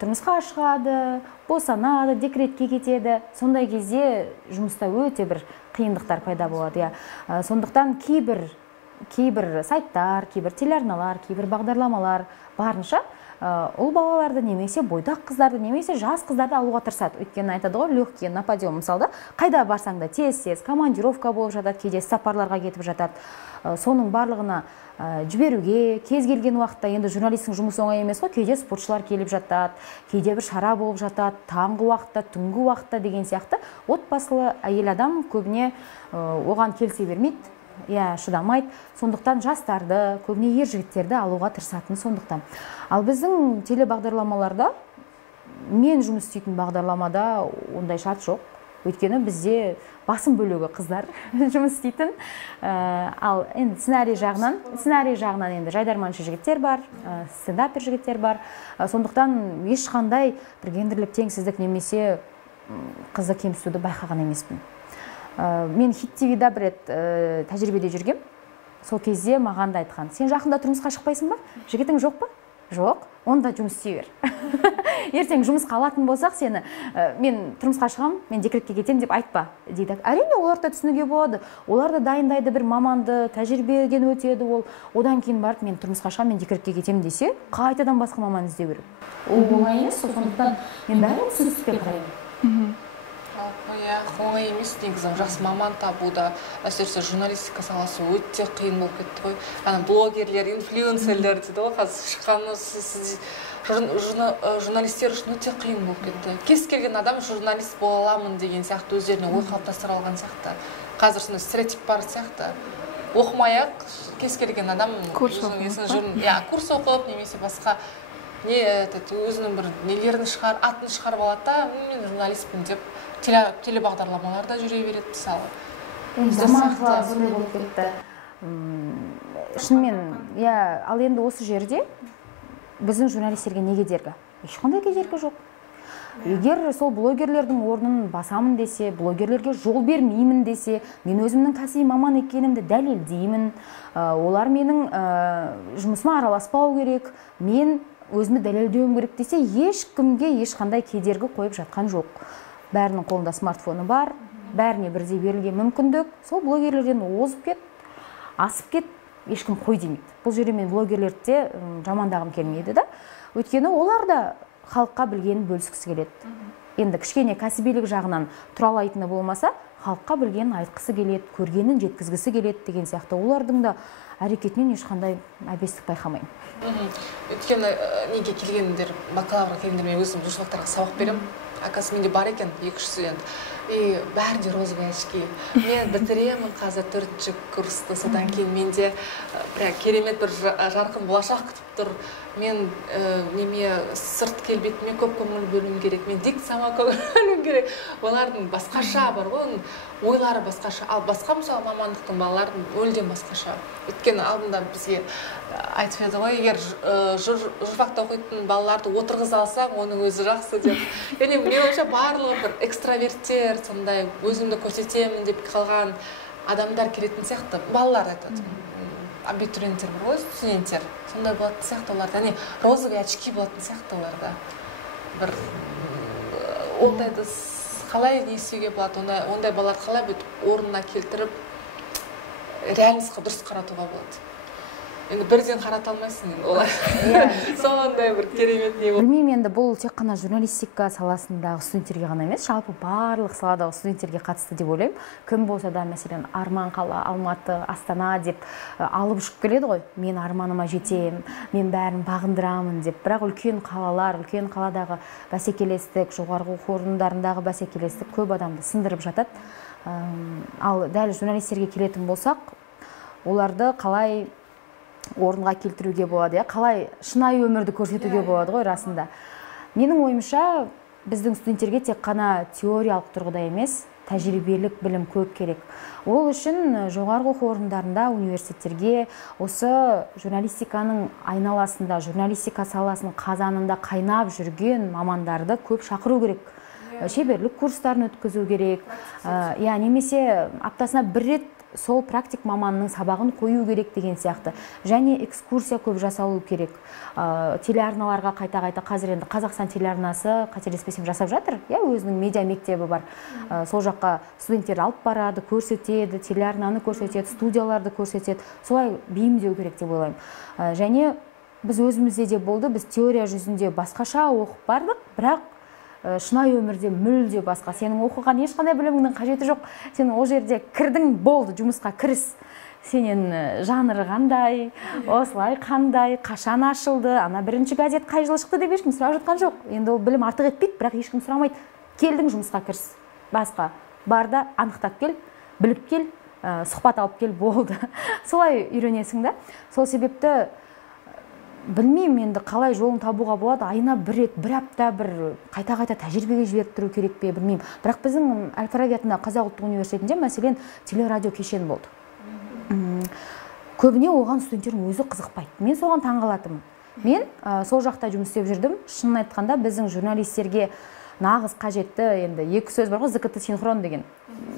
тұрмысқа шығады, босанады, декретке кетеді. Сондай кезде жұмыста өте бір қиындықтар пайда болады. Сондықтан кейбір сайттар, кейбір телеарналар, кейбір бағдарламалар барынша ұл балаларды немесе бойдақ қыздарды немесе жас қыздарды алуға тырысады. Өйткені айтады ғой, легкий на подъем. Мысалда, қайда барсаң да тез командировка болып жатады, кейде сапарларға кетіп жатады. Соның барлығына жіберуге кез келген уақытта, енді журналистің жұмысы оңай емес қой, кейде спортшылар келіп жатады, кейде бір шара болып жатады, таңғы уақытта, түнгі уақытта деген сияқты. Отбасылы әйел адам көбіне оған келісе бермейді. Шыдамайды. Сондықтан жастарды, көбіне ер жігіттерді алуға тырысатын сондықтан. Ал біздің телебағдарламаларда, мен жұмыс істейтін бағдарламада ондай шарт жоқ. Өйткені бізде басым бөлігі қыздар жұмыс істейтін. Ал енді сценарий жағынан енді жайдарманшы жігіттер бар, стендапер жігіттер бар. Сондықтан ешқандай бір гендерлік теңсіздік немесе қызды кемсітуді байқаған емеспін. Мен Хит ТВ-да бір рет тәжірибеде жүргем. Сол кезде маған да айтқан: сен жақында тұрмысқа шықпайсың ба? Жігітің жоқ па? Жоқ, онда жұмыс істей бер. Ертең жұмысқа алатын болсақ сені, мен тұрмысқа шығам, мен декретке кетем деп айтпа дейді. Әрине, олар да түсінуге болады. Олар да дайындайды, бір маманды, тәжірибеден өтеді ол. Одан кейін барып мен тұрмысқа шығам, мен декретке кетем десе, қайтадан басқа маман іздеу керек. Ол оңай емес, сондықтан мен бәрін түсіністікпен қараймын. Оңай емес, негізі жақсы маман табуда, әсіресе журналистика саласы өте қиын болып кетті ғой. Блогерлер, инфлюенсерлер дейді ғой, қазір шыққаны журналистер үшін өте қиын болып кетті. Кез келген адам журналист бола аламын деген сияқты өздеріне ой қалыптастыра алған сияқты. Қазір сондай стереотип бар сияқты. Оқымай-ақ кез келген адам курс оқып немесе басқа өзінің бір нелерін атын шығарып алады да, мен журналистпін деп телебағдарламаларда жүре береді мысалы. Заманға сондай болып кетті. Шынымен, ал енді осы жерде біздің журналистерге не кедергі? Ешқандай кедергі жоқ. Егер сол блогерлердің орнын басамын десе, блогерлерге жол бермеймін десе, мен өзімнің кәсіби маман екенімді дәлелдеймін, олар менің жұмысыма араласпау керек, мен өзімді дәлелдеуім керек десе, ешкімге ешқандай кедергі қойып жатқан жоқ. Бәрінің қолында смартфоны бар, бәріне бірдей берілген мүмкіндік. Сол блогерлерден озып кет, асып кет, ешкім қой демейді. Бұл жерде мен блогерлерді жамандағым келмейді да. Өйткені олар да халыққа білгенін бөліскісі келеді. Енді кішкене кәсібилік жағынан тұралайтыны болмаса, халыққа білгенін айтқысы келеді, көргенін жеткізгісі келеді деген сияқты. Олардың да әрекетінен ешқандай әбестік байқамаймын. Өйткені неге келгендер, бакалаврға келгендер, мен өзім журфактарға сабақ беремін. Оказывается, менде бар екен 2-3 студент. Бәрінде розовый очки. Мен бітіремін қазір 4-ші курсты, содан кейін менде керемет бір жарқын болашақ күтіп тұр. Мен неме сырт келбетіме көп көңіл бөлуім керек. Мен дикцияма көңіл бөлуім керек. Олардың басқаша бар ғой, ойлары басқаша. Ал басқа мысалы мамандықтың балалардың өлден басқаша. Өйткені алдында бізге айтып еді ғой, егер журфакта оқитын балаларды отырғыза алсаң, оның өзі жақсы деп. Яғни мен ойымша барлығы бір экстраверттер, сондай өзімді көрсетемін деп қалған адамдар келетін сияқты. Балалар айтады. Абитуриенттер бар ғой, студенттер. Сондай болатын сияқты оларда. Яғни розовый очки болатын сияқты оларда. Бір ондайды қалай не істеуге болады, ондай балаларды қалай орнына келтіріп реальностьқа дұрыс қаратуға болады. енді бірден қарата алмайсың олар. Сондай бір керемет не болды. Білмеймін, енді бұл тек қана журналистика саласындағы студенттерге ғана емес, жалпы барлық саладағы студенттерге қатысты деп ойлаймын. Кім болса да, мәселен, Арман қала, Алматы, Астана деп алып ұшып келеді ғой. Мен арманыма жетем, мен бәрін бағындырамын деп. Бірақ үлкен қалалар, үлкен қаладағы бәсекелестік, жоғарғы оқу орындарындағы бәсекелестік көп адамды сындырып жатады. Ал дәл журналистерге келетін болсақ, оларды қалай орынға келтіруге болады, қалай шынайы өмірді көрсетуге болады ғой расында. Менің ойымша, біздің студенттерге тек қана теориялық тұрғыда емес, тәжірибелік білім көп керек. Ол үшін жоғарғы оқу орындарында, университеттерге осы журналистиканың айналасында, журналистика саласының қазанында қайнап жүрген мамандарды көп шақыру керек. Шеберлік курстарын өткізу керек. Немесе аптасына бір рет сол практик маманның сабағын қою керек деген сияқты. Және экскурсия көп жасалу керек. Телеарналарға қайта-қайта, қазір енді Қазақстан телеарнасы, қателеспесем, жасап жатыр. Өзінің медиа мектебі бар. Сол жаққа студенттер алып барады, көрсетеді, телеарнаны көрсетеді, студияларды көрсетеді. Солай бейімдеу керек деп ойлаймын. Және біз өзімізде де болды, біз теория жүзінде басқаша оқып бардық, бірақ шынайы өмірде мүлде басқа. Сенің оқыған ешқандай біліміңнің қажеті жоқ. Сен ол жерде кірдің, болды, жұмысқа кіріс. Сенен жанры қандай, осылай қандай, қашан ашылды, ана бірінші газет қай жылы шықты деп ешкім сұрап жатқан жоқ. Енді ол білім артық етпейді, бірақ ешкім сұрамайды. Келдің, жұмысқа кіріс. Басқа. Барда анықтап кел, біліп кел, сұхбат алып кел, болды. Солай үйренесің да. Сол себепті білмеймін, енді қалай жолын табуға болады, айына бір рет, бір апта бір қайта-қайта тәжірибеге жіберіп тұру керек пе, білмеймін. Бірақ біздің Әл-Фараби атындағы Қазақ ұлттық университетінде мәселен телерадио кешен болды. Көбіне оған студенттердің өзі қызықпайды. Мен соған таңғалатынмын. Мен сол жақта жұмыс істеп жүрдім. Шынын айтқанда біздің журналистерге нағыз қажетті, енді екі сөз бар ғой, ЗКТ синхрон деген.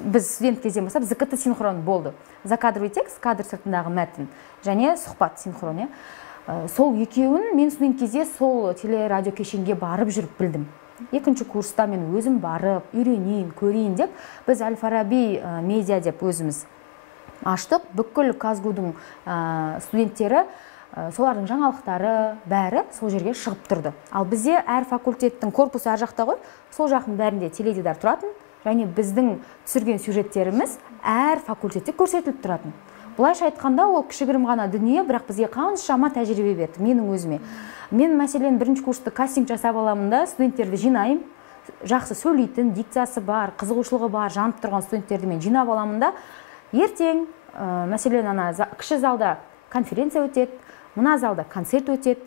Біз студент кезден бастап ЗКТ синхрон болды. Закадровый текст, кадр сыртындағы мәтін және сұхбат синхрон. Сол екеуін мен студент кезде сол телерадио кешенге барып жүріп білдім. Екінші курста мен өзім барып, үйренейін, көрейін деп, біз Әл-Фараби медиа деп өзіміз аштық. Бүкіл Казгудың студенттері, солардың жаңалықтары бәрі сол жерге шығып тұрды. Ал бізде әр факультеттің корпусы әр жақта ғой, сол жақын бәрінде теледидар тұратын, және біздің түсірген сюжеттеріміз әр факультетте көрсетіліп тұратын. Бұлайша айтқанда, ол кішігірім ғана дүние, бірақ бізге қаншама тәжірибе берді, менің өзіме. Мен мәселен бірінші курсты кастинг жасап аламын да, студенттерді жинайым, жақсы сөйлейтін, дикциясы бар, қызығушылығы бар, жанып тұрған студенттерді мен жинап аламын да, ертең, мәселен, кіші залда конференция өтеді, мына залда концерт өтеді,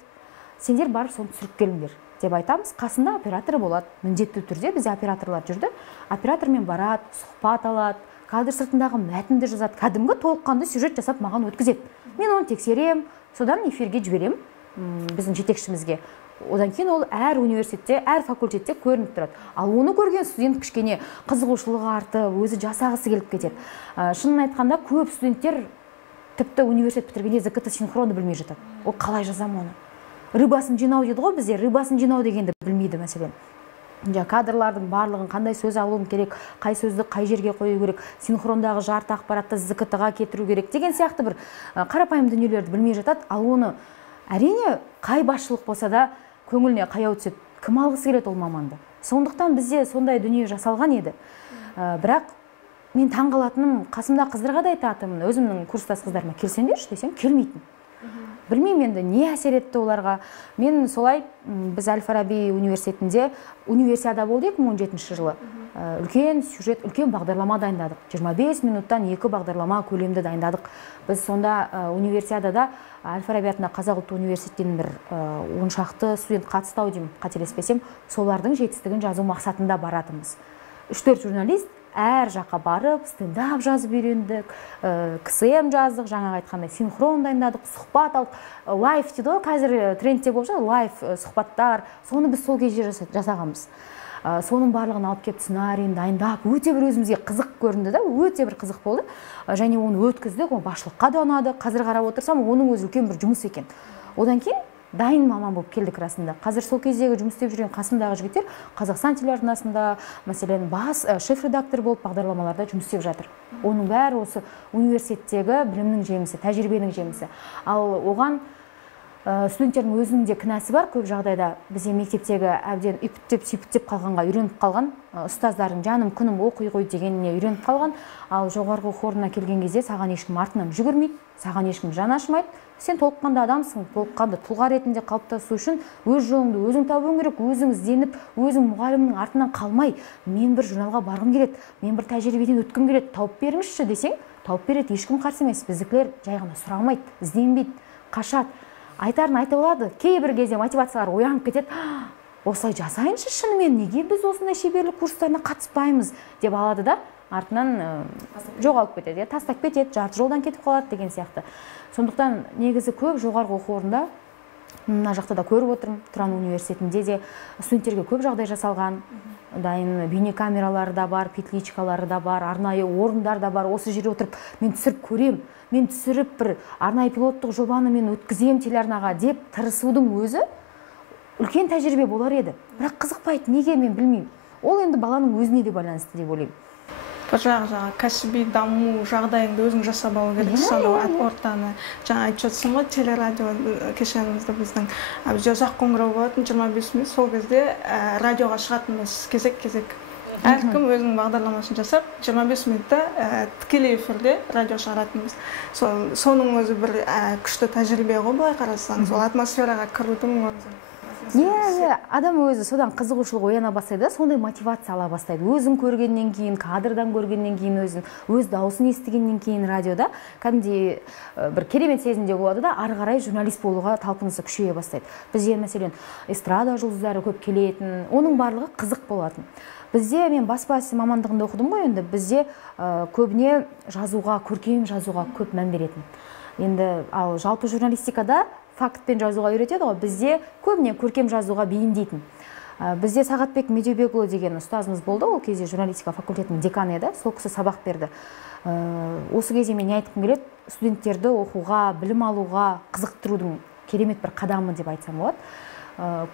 сендер барып соны түсіріп келіңдер деп айтамыз. Қасында операторы болады, міндетті түрде бізде операторлар жүрді, оператормен барады, сұхбат алады, кадр сыртындағы мәтінді жазады, кәдімгі толыққанды сюжет жасап маған өткізеді. Мен оны тексерем, содан эфирге жіберем біздің жетекшімізге. Одан кейін ол әр университетте, әр факультетте көрініп тұрады. Ал оны көрген студент кішкене қызығушылығы артып, өзі жасағысы келіп кетеді. Шынын айтқанда, көп студенттер тіпті университет бітіргенде ЗКТ синхронды білмей жатады. Ол қалай жазам оны? Рыбасын жинау деді ғой бізде, рыбасын жинау дегенді білмейді мәселен. Кадрлардың барлығын қандай сөз алуым керек, қай сөзді қай жерге қою керек, синхрондағы жарты ақпаратты ЗКТ-ға кетіру керек деген сияқты бір қарапайым дүниелерді білмей жатады. Ал оны әрине қай басшылық болса да көңіліне қаяу түседі. Кім алғысы келеді ол маманды? Сондықтан бізде сондай дүние жасалған еді. Бірақ мен таңғалатыным, қасымда қыздарға да айтатынмын, өзімнің курстас қыздарыма келсеңдерші десем, келмейтін. Білмеймін енді не әсер етті оларға. Мен солай біз Әл-Фараби университетінде универсиада болды 2017 жылы. Үлкен сюжет, үлкен бағдарлама дайындадық. 25 минуттан 2 бағдарлама көлемді дайындадық. Біз сонда универсиадада Әл-Фараби атындағы Қазақ ұлттық университетінен бір 10 шақты студент қатысты ау деймін, қателеспесем, солардың жетістігін жазу мақсатында баратынбыз. 3-4 журналист әр жаққа барып, стендап жазып үйрендік, КСМ жаздық, жаңағы айтқандай синхрон дайындадық, сұхбат алдық, лайф дейді ғой, қазір трендте болып жатыр, лайф сұхбаттар, соны біз сол кезде жасағанбыз. Соның барлығын алып келіп сценарийін дайындап, өте бір өзімізге қызық көрінді да, өте бір қызық болды. Және оны өткіздік, ол басшылыққа да ұнады. Қазір қарап отырсам, оның өзі үлкен бір жұмыс екен. Одан кейін дайын маман болып келдік расында. Қазір сол кездегі жұмыс істеп жүрген қасымдағы жігіттер Қазақстан телеарнасында, мәселен, шеф-редактор болып бағдарламаларда жұмыс істеп жатыр. Оның бәрі осы университеттегі білімнің жемісі, тәжірибенің жемісі. Ал оған студенттердің өзінің де кінәсі бар. Көп жағдайда бізде мектептегі әбден үпіттеп қалғанға үйреніп қалған, ұстаздардың жаным күнім оқи ғой дегеніне үйреніп қалған. Ал жоғарғы оқу орнына келген кезде саған ешкім артынан жүгірмейді, саған ешкім жан ашымайды. Сен толыққанды адамсың, толыққанды тұлға ретінде қалыптасу үшін өз жолыңды өзің табуың керек, өзің ізденіп, өзің мұғалімнің артынан қалмай, мен бір журналға барғым келеді, мен бір тәжірибеден өткім келеді, тауып беріңізші десең, тауып береді, ешкім қарсы емес. Біздікілер жай ғана сұрамайды, ізденбейді, қашады. Айтарын айтып алады. Кейбір кезде мотивациялар оянып кетеді. Осылай жасайыншы, шынымен неге біз осындай шеберлік курстарына қатыспаймыз деп алады да, артынан жоғалып кетеді, тастап кетеді, жарты жолдан кетіп қалады деген сияқты. Сондықтан негізі көп жоғарғы оқу орнында, мына жақта да көріп отырмын, Тұран университетінде де студенттерге көп жағдай жасалған, дайын бейнекамералары да бар, петличкалары да бар, арнайы орындар да бар. Осы жерге отырып мен түсіріп көрем, мен түсіріп бір арнайы пилоттық жобаны мен өткізем телеарнаға деп тырысудың өзі үлкен тәжірибе болар еді. Бірақ қызықпайды, неге мен білмеймін. Ол енді баланың өзіне де байланысты деп ойлаймын. Бір жағы кәсіби даму жағдайыңды өзің жасап алу керек, сонда ортаны. Жаңа айтып жатсың ғой, телерадио кешенімізді біздің бізде ұзақ қоңырау болатын 25 минут, сол кезде радиоға шығатынбыз кезек-кезек. Әркім өзінің бағдарламасын жасап, 25 минутта тікелей эфирде радио шығаратынбыз. Соның өзі бір күшті тәжірибе ғой, былай қарасаңыз, ол атмосфераға кірудің өзі. Адам өзі содан қызығушылық ояна бастайды, сондай мотивация ала бастайды. Өзін көргеннен кейін, кадрдан көргеннен кейін, өз дауысын естігеннен кейін радиода кәдімгідей бір керемет сезімде болады да, ары қарай журналист болуға талпынысы күшейе бастайды. Бізде мәселен эстрада жұлдыздары көп келетін, оның барлығы қызық болатын. Бізде, мен баспа ісі мамандығында оқыдым ғой, енді бізде көбіне жазуға, көркем жазуға көп мән беретін. Енді ал жалпы журналистикада фактпен жазуға үйретеді ғой, бізде көбіне көркем жазуға бейімдейтін. Бізде Сағатбек Медеубекұлы деген ұстазымыз болды, ол кезде журналистика факультетінің деканы еді, сол кісі сабақ берді. Осы кезде мен не айтқым келеді, студенттерді оқуға, білім алуға қызықтырудың керемет бір қадамы деп айтсам болады.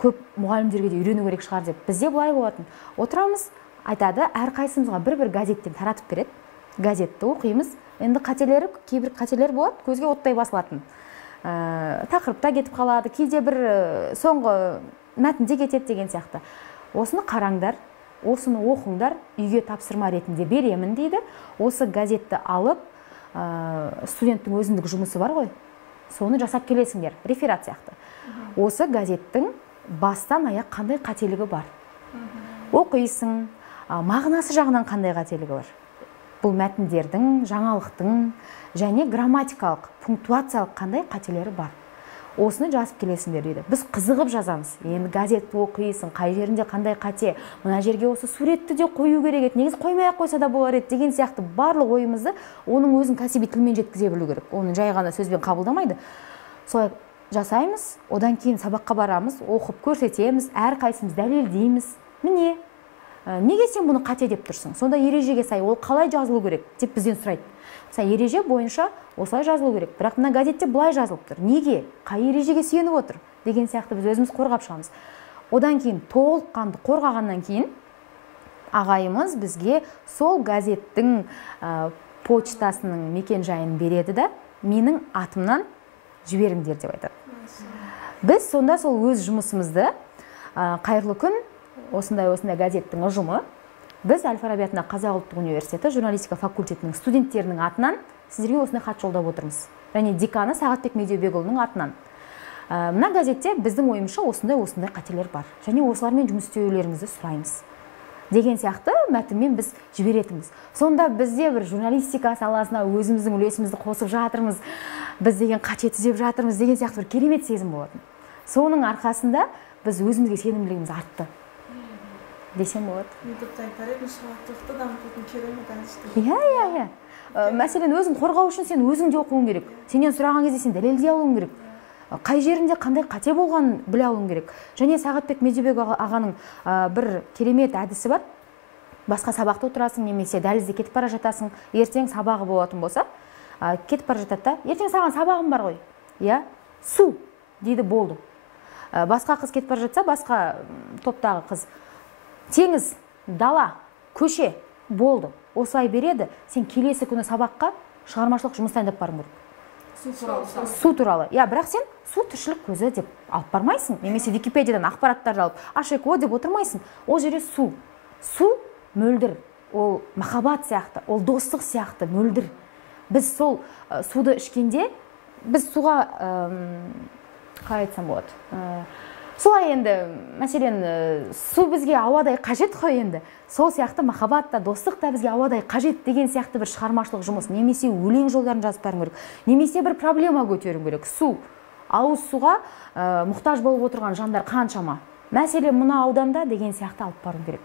Көп мұғалімдерге де үйрену керек шығар деп. Бізде былай болатын. Отырамыз, айтады, әрқайсымызға бір газеттен таратып береді. Газетті оқимыз. Енді кейбір қателер болады, көзге оттай басылатын. Тақырыпта кетіп қалады, кейде бір соңғы мәтінде кетеді деген сияқты. Осыны қараңдар, осыны оқыңдар, үйге тапсырма ретінде беремін дейді. Осы газетті алып, студенттің өзіндік жұмысы бар ғой, соны жасап келесіңдер, реферат сияқты. Осы газеттің бастан аяқ қандай қателігі бар. Оқисың, мағынасы жағынан қандай қателігі бар. Бұл мәтіндердің, жаңалықтың және грамматикалық, пунктуациялық қандай қателері бар. Осыны жазып келесіңдер дейді. Біз қызығып жазамыз. Енді газетті оқисың, қай жерінде қандай қате, мына жерге осы суретті де қою керек еді, негіз қоймай-ақ қойса да болар еді деген сияқты барлық ойымызды оның өзін кәсіби тілмен жеткізе білу керек. Оны жай ғана сөзбен қабылдамайды. Солай жасаймыз, одан кейін сабаққа барамыз, оқып көрсетеміз, әрқайсымыз дәлелдейміз. Міне, неге сен бұны қате деп тұрсың? Сонда ережеге сай ол қалай жазылу керек деп бізден сұрайды. Ереже бойынша осылай жазылу керек, бірақ мына газетте былай жазылып тұр. Неге? Қай ережеге сүйеніп отыр? Деген сияқты біз өзіміз қорғап шығамыз. Одан кейін толыққанды қорғағаннан кейін ағайымыз бізге сол газеттің почтасының мекен жайын береді да, менің атымнан жіберіңдер деп айтады. Біз сонда сол өз жұмысымызды, қайырлы күн, осындай газеттің ұжымы, біз Әл-Фараби атындағы Қазақ ұлттық университеті журналистика факультетінің студенттерінің атынан сіздерге осындай хат жолдап отырмыз. Және деканы Сағатбек Медеубекұлының атынан. Мына газетте біздің ойымызша осындай қателер бар. Және осылармен жұмыс істеулеріңізді сұраймыз. Деген сияқты мәтінмен біз жіберетінбіз. Сонда бізде бір журналистика саласына өзіміздің үлесімізді қосып жатырмыз, біз деген қате түзеп жатырмыз деген сияқты бір керемет сезім болатын. Соның арқасында біз өзімізге сенімділігіміз артты десем болады. Иә. Мәселен, өзің қорғау үшін сен өзің де оқуың керек. Сенен сұраған кезде сен дәлелдей алуың керек. Қай жерінде қандай қате болғанын біле алуың керек. Және Сағатбек Медеубек ағаның бір керемет әдісі бар. Басқа сабақта отырасың, немесе дәлізде кетіп бара жатасың, ертең сабағы болатын болса, кетіп бара жатады да, ертең саған сабағым бар ғой. Иә, су дейді, болды. Басқа қыз кетіп бара жатса, басқа топтағы қыз теңіз, дала, көше болды, осылай береді, сен келесі күні сабаққа шығармашылық жұмыс дайындап баруың керек. Су туралы. Бірақ сен су тіршілік көзі деп алып бармайсың, немесе Википедиядан ақпараттар алып H2O деп отырмайсың. Ол жерде су. Су мөлдір, ол махаббат сияқты, ол достық сияқты мөлдір. Біз сол суды ішкенде, біз суға қалай айтсам болады? Солай енді, мәселен, су бізге ауадай қажет қой енді. Сол сияқты махаббат та, достық та бізге ауадай қажет деген сияқты бір шығармашылық жұмыс, немесе өлең жолдарын жазып баруың керек, немесе бір проблема көтеруің керек. Су, ауыз суға мұқтаж болып отырған жандар қаншама. Мәселен, мына ауданда деген сияқты алып баруың керек.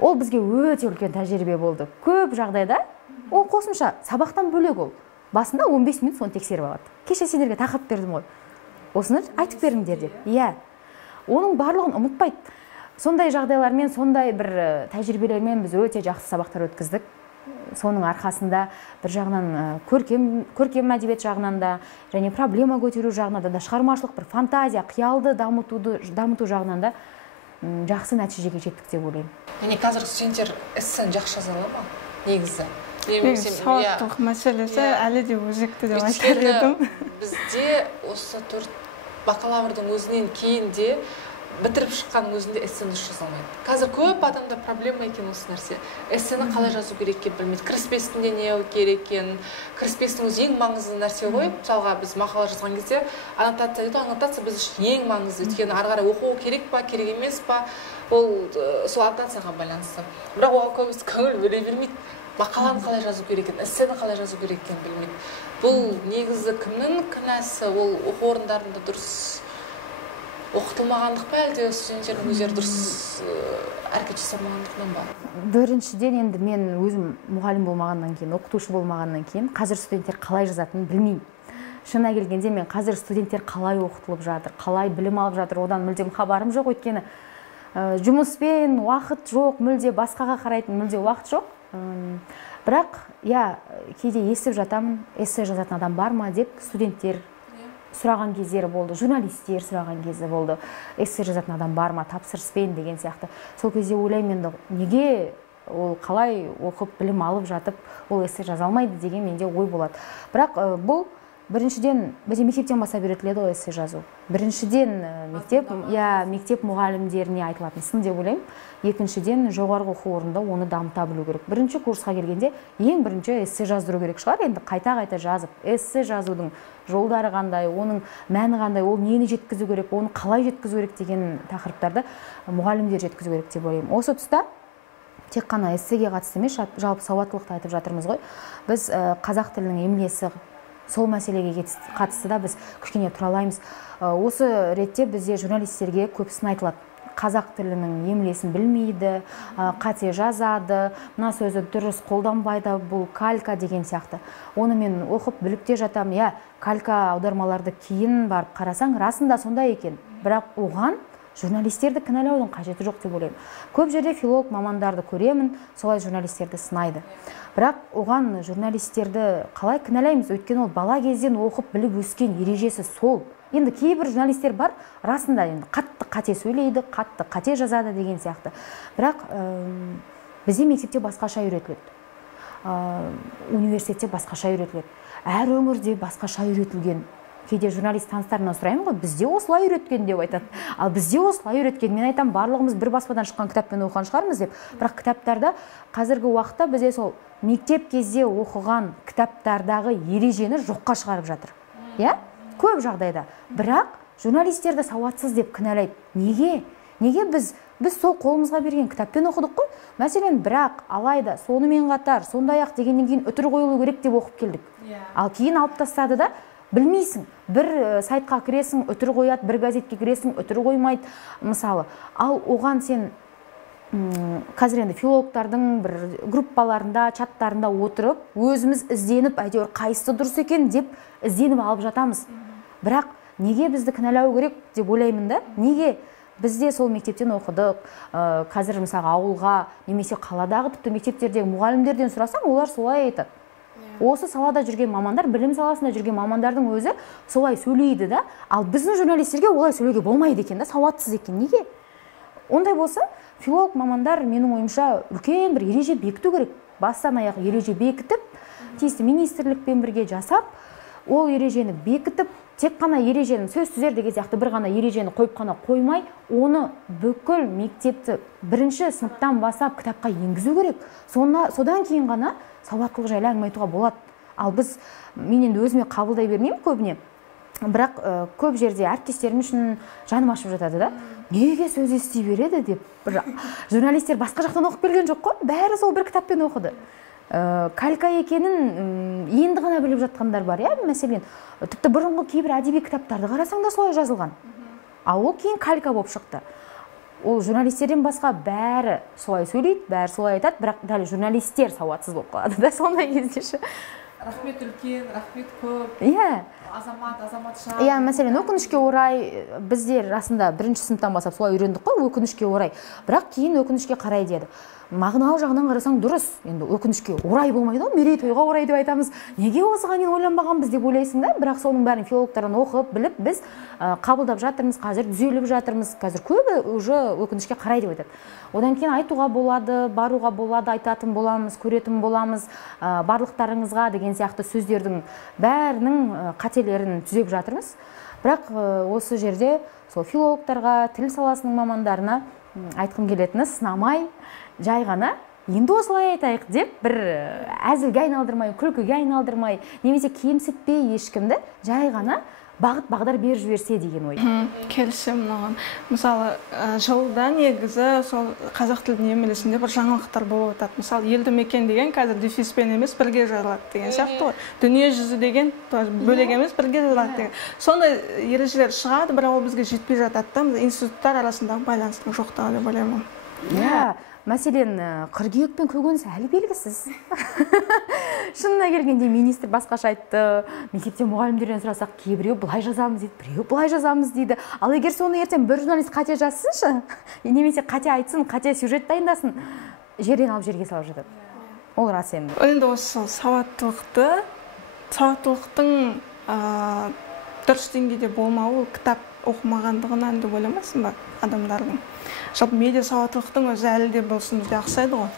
Ол бізге өте үлкен тәжірибе болды. Көп жағдайда ол қосымша сабақтан бөлек ол. Басында 15 минут соны тексеріп алады. Кеше сендерге тақырып бердім ғой. Осыны айтып беріңдер деп. Оның барлығын ұмытпайды. Сондай жағдайлармен, сондай бір тәжірибелермен біз өте жақсы сабақтар өткіздік. Соның арқасында бір жағынан көркем әдебиет жағынан да, және проблема көтеру жағынан да, шығармашылық бір фантазия, қиялды дамыту жағынан да жақсы нәтижеге жеттік деп ойлаймын. Яғни қазір студенттер эссені жақсы жаза ала ма? Негізі. Сауаттылық мәселесі әлі де өзекті деп айтар едім. Бізде осы 4 бакалаврдың өзінен кейін де бітіріп шыққан өзінде эссені дұрыс жаза алмайды. Қазір көп адамда проблема екен осы нәрсе. Эссені қалай жазу керек екенін білмейді. Кіріспесінде не керек екенін, кіріспестің өзі ең маңызды нәрсе ғой. Мысалға біз мақала жазған кезде аннотация дейді, аннотация біз үшін ең маңызды. Өйткені ары қарай оқу керек па, керек емес па, ол сол аннотацияға байланысты. Бірақ оған көбісі көңіл бөле бермейді. Мақаланы қалай жазу керек екенін, эссені қалай жазу керек екенін білмейді. Бұл негізі кімнің күнәсі? Ол оқу орындарында дұрыс оқытылмағандық па, әлде студенттердің өздері дұрыс әрекет жасамағандығынан ба? Біріншіден, енді мен өзім мұғалім болмағаннан кейін, оқытушы болмағаннан кейін, қазір студенттер қалай жазатынын білмеймін. Шынына келгенде мен қазір студенттер қалай оқытылып жатыр, қалай білім алып жатыр, одан мүлдем хабарым жоқ. Өйткені жұмыспен уақыт жоқ, мүлде басқаға қарайтын мүлде уақыт жоқ. Бірақ, кейде естіп жатамын, эссе жазатын адам бар ма деп студенттер сұраған кездері болды, журналистер сұраған кезі болды. Эссе жазатын адам бар ма, тапсырыспен деген сияқты. Сол кезде ойлаймын, енді неге ол қалай оқып білім алып жатып, ол эссе жаза алмайды деген менде ой болады. Бірақ бұл біріншіден бізде мектептен бастап үйретіледі ғой эссе жазу. Біріншіден мектеп мұғалімдеріне айтылатын сын деп ойлаймын. Екіншіден жоғарғы оқу орнында оны дамыта білу керек. Бірінші курсқа келгенде ең бірінші эссе жаздыру керек шығар. Енді қайта жазып, эссе жазудың жолдары қандай, оның мәні қандай, ол нені жеткізу керек, оны қалай жеткізу керек деген тақырыптарды мұғалімдер жеткізу керек деп ойлаймын. Осы тұста тек қана эссеге қатысты емес, жалпы сауаттылықты айтып жатырмыз ғой. Біз қазақ тілінің емлесі сол мәселеге қатысты да біз кішкене тұралаймыз. Осы ретте бізде журналистерге көп сын айтылады. Қазақ тілінің емлесін білмейді, қате жазады, мына сөзі дұрыс қолданбайды, бұл калька деген сияқты. Оны мен оқып біліп те жатамын. Калька аудармаларды кейін барып қарасаң, расында сондай екен. Бірақ оған журналистерді кінәлаудың қажеті жоқ деп ойлаймын. Көп жерде филолог мамандарды көремін, солай журналистерді сынайды. Бірақ оған журналистерді қалай кінәлаймыз? Өйткені ол бала кезден оқып біліп өскен ережесі сол. Енді кейбір журналистер бар, расында енді қатты қате сөйлейді, қатты қате жазады деген сияқты. Бірақ бізде мектепте басқаша үйретіледі. Университетте басқаша үйретіледі. Әр өңірде басқаша үйретілген. Кейде журналист таныстарынан сұраймын ғой, бізде осылай үйреткен деп айтады. Ал бізде осылай үйреткен. Мен айтам, барлығымыз бір баспадан шыққан кітаппен оқыған шығармыз деп. Бірақ кітаптарда қазіргі уақытта бізде сол мектеп кезде оқыған кітаптардағы ережені жоққа шығарып жатыр. Көп жағдайда. Бірақ журналистерді сауатсыз деп кінәлайды. Неге біз сол қолымызға берген кітаппен оқыдық қой? Мәселен, бірақ алайда сонымен қатар, сондай-ақ дегеннен кейін үтір қойылу керек деп оқып келдік. Ал кейін алып тастады да, білмейсің. Бір сайтқа кіресің, үтір қояды, бір газетке кіресің, үтір қоймайды, мысалы. Ал оған сен қазір енді филологтардың бір группаларында, чаттарында отырып, өзіміз ізденіп, әйтеуір қайсысы дұрыс екен деп ізденіп алып жатамыз. Бірақ неге бізді кінәлау керек деп ойлаймын да? Неге? Бізде сол мектептен оқыдық, қазір мысалы ауылға, немесе қаладағы тіпті мектептердегі мұғалімдерден сұрасаң, олар солай айтады. Осы салада жүрген мамандар, білім саласында жүрген мамандардың өзі солай сөйлейді да, ал біздің журналистерге олай сөйлеуге болмайды екен да, сауатсыз екен. Неге? Ондай болса, филолог мамандар менің ойымша үлкен бір ереже бекіту керек. Бастан аяқ ереже бекітіп, тиісті министрлікпен бірге жасап, ол ережені бекітіп, тек қана ережені сөз түзер деген сияқты бір ғана ережені қойып қана қоймай, оны бүкіл мектепті бірінші сыныптан бастап кітапқа енгізу керек. Содан кейін ғана сауаттылық жайлы әңгіме айтуға болады. Ал біз, мен енді өзіме қабылдай бермеймін көбіне, бірақ көп жерде әріптестерім үшін жаным ашып жатады да. Неге сөз ести береді деп. Журналистер басқа жақтан оқып келген жоқ қой, бәрі сол бір кітаппен оқыды. Калька екенін енді ғана біліп жатқандар бар, мәселен, тіпті бұрынғы кейбір әдеби кітаптарды қарасаң да солай жазылған. Ал ол кейін калька болып шықты. Ол журналистерден басқа бәрі солай сөйлейді, бәрі солай айтады, бірақ дәл журналистер сауатсыз болып қалады да, сондай кезде. Рахмет үлкен, рахмет көп. Азаматша. Мәселен, өкінішке орай, біздер расында бірінші сыныптан бастап солай үйрендік қой, өкінішке орай. Бірақ кейін өкінішке қарай деді. Мағыналы жағынан қарасаң дұрыс. Енді өкінішке орай болмайды, мерейтойға орай деп айтамыз. Неге осыған дейін ойланбағанбыз деп ойлайсың да, бірақ соның бәрін филологтардан оқып, біліп, біз қабылдап жатырмыз, қазір түзеліп жатырмыз. Қазір көбі уже өкінішке қарай деп айтады. Одан кейін айтуға болады, баруға болады, айтатын боламыз, көретін боламыз, барлықтарыңызға деген сияқты сөздердің бәрінің қателерін түзеп жатырмыз. Бірақ осы жерде сол филологтарға, тіл саласының мамандарына айтқым келетіні, сынамай, жай ғана енді осылай айтайық деп бір әзілге айналдырмай, күлкіге айналдырмай, немесе кемсітпей ешкімді жай ғана бағыт-бағдар беріп жіберсе деген ой. Келісемін оған. Мысалы, жылда негізі сол қазақ тілін емлесінде бір жаңалықтар болып жатады. Мысалы, елді мекен деген қазір дефиспен емес бірге жазылады деген сияқты ғой. Дүние жүзі деген бөлек емес бірге жазылады деген. Сондай ережелер шығады, бірақ ол бізге жетпей жатады да, институттар арасындағы байланыстың жоқтығы деп ойлаймын. Мәселен, қыркүйек пен көкөніс әлі белгісіз. Шынына келгенде министр басқаша айтты. Мектепте мұғалімдерден сұрасақ, кейбіреу былай жазамыз дейді, біреу былай жазамыз дейді. Ал егер соны ертең бір журналист қате жазсыншы, немесе қате айтсын, қате сюжет дайындасын, жерден алып жерге салып жатады. Ол рас енді. Енді осы сауаттылықтың дұрыс деңгейде болмауы кітап оқымағандығынан деп ойламайсың ба адамдардың? Жалпы медиа сауаттылықтың өзі әлі де болсын бізде ақсайды ғой.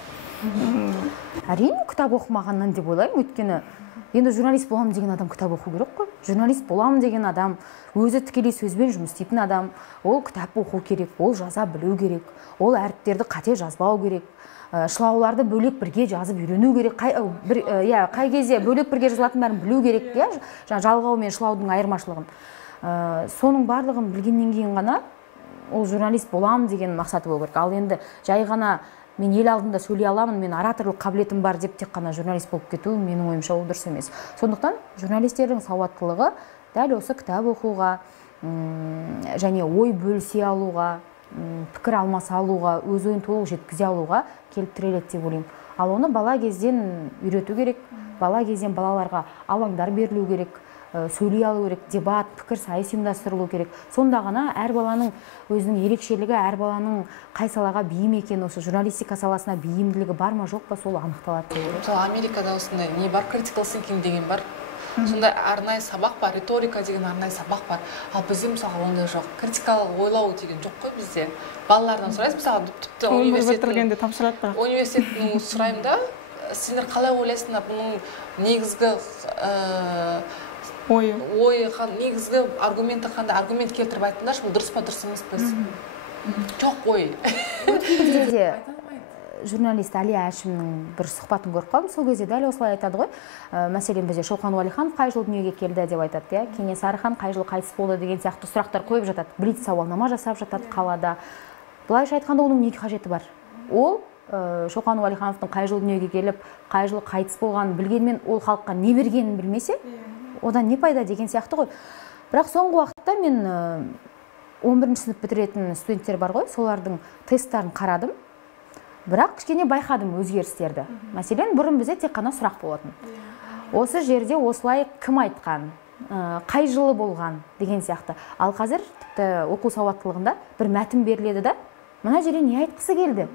Әрине кітап оқымағаннан деп ойлаймын, өйткені енді журналист боламын деген адам кітап оқу керек қой. Журналист боламын деген адам, өзі тікелей сөзбен жұмыс істейтін адам, ол кітап оқу керек, ол жаза білу керек, ол әріптерді қате жазбау керек, шылауларды бөлек бірге жазып үйрену керек. Қай кезде бөлек бірге жазылатын бәрін білу керек, жалғау мен шылаудың айырмашылығын. Соның барлығын білгеннен кейін ғана ол журналист боламын деген мақсаты болу керек. Ал енді жай ғана мен ел алдында сөйлей аламын, мен ораторлық қабілетім бар деп тек қана журналист болып кету менің ойымша ол дұрыс емес. Сондықтан журналистердің сауаттылығы дәл осы кітап оқуға және ой бөлісе алуға, пікір алмаса алуға, өз ойын толық жеткізе алуға келіп тіреледі деп ойлаймын. Ал оны бала кезден үйрету керек, бала кезден балаларға алаңдар берілу керек, сөйлей алу керек, дебат, пікір сайыс ұйымдастырылу керек. Сонда ғана әр баланың өзінің ерекшелігі, әр баланың қай салаға бейім екен, осы журналистика саласына бейімділігі бар ма жоқ па, сол анықталады. Мысалы, Америкада осындай не бар, critical thinking деген бар. Сондай арнайы сабақ бар, риторика деген арнайы сабақ бар. Ал бізде мысалы ондай жоқ. Критикалық ойлау деген жоқ қой бізде. Балалардан сұрайсыз, мысалы, тіпті университеттің сұраймын да, сендер қалай ойлайсыңдар, бұның негізгі ойы негізгі аргументі қандай, аргумент келтіріп айтыңдаршы, бұл дұрыс па дұрыс емес пе? Жоқ ой. Журналист Али Әшімнің бір сұхбатын көріп қалдым. Сол кезде дәл осылай айтады ғой. Мәселен, бізде Шоқан Уәлиханов қай жылы дүниеге келді деп айтады. Кенесары хан қай жылы қайтыс болды деген сияқты сұрақтар қойып жатады. Блиц сауалнама жасап жатады қалада. Былайша айтқанда оның не қажеті бар? Ол Шоқан Уәлихановтың қай жылы дүниеге келіп, қай жылы қайтыс болғанын білгенмен, ол халыққа не бергенін білмесе, одан не пайда деген сияқты ғой. Бірақ соңғы уақытта мен 11-ші сынып бітіретін студенттер бар ғой, солардың тесттарын қарадым. Бірақ кішкене байқадым өзгерістерді. Мәселен, бұрын бізде тек қана сұрақ болатын. Осы жерде осылай кім айтқан, қай жылы болған деген сияқты. Ал қазір тіпті оқу сауаттылығында бір мәтін беріледі да, мына жерде не айтқысы келді?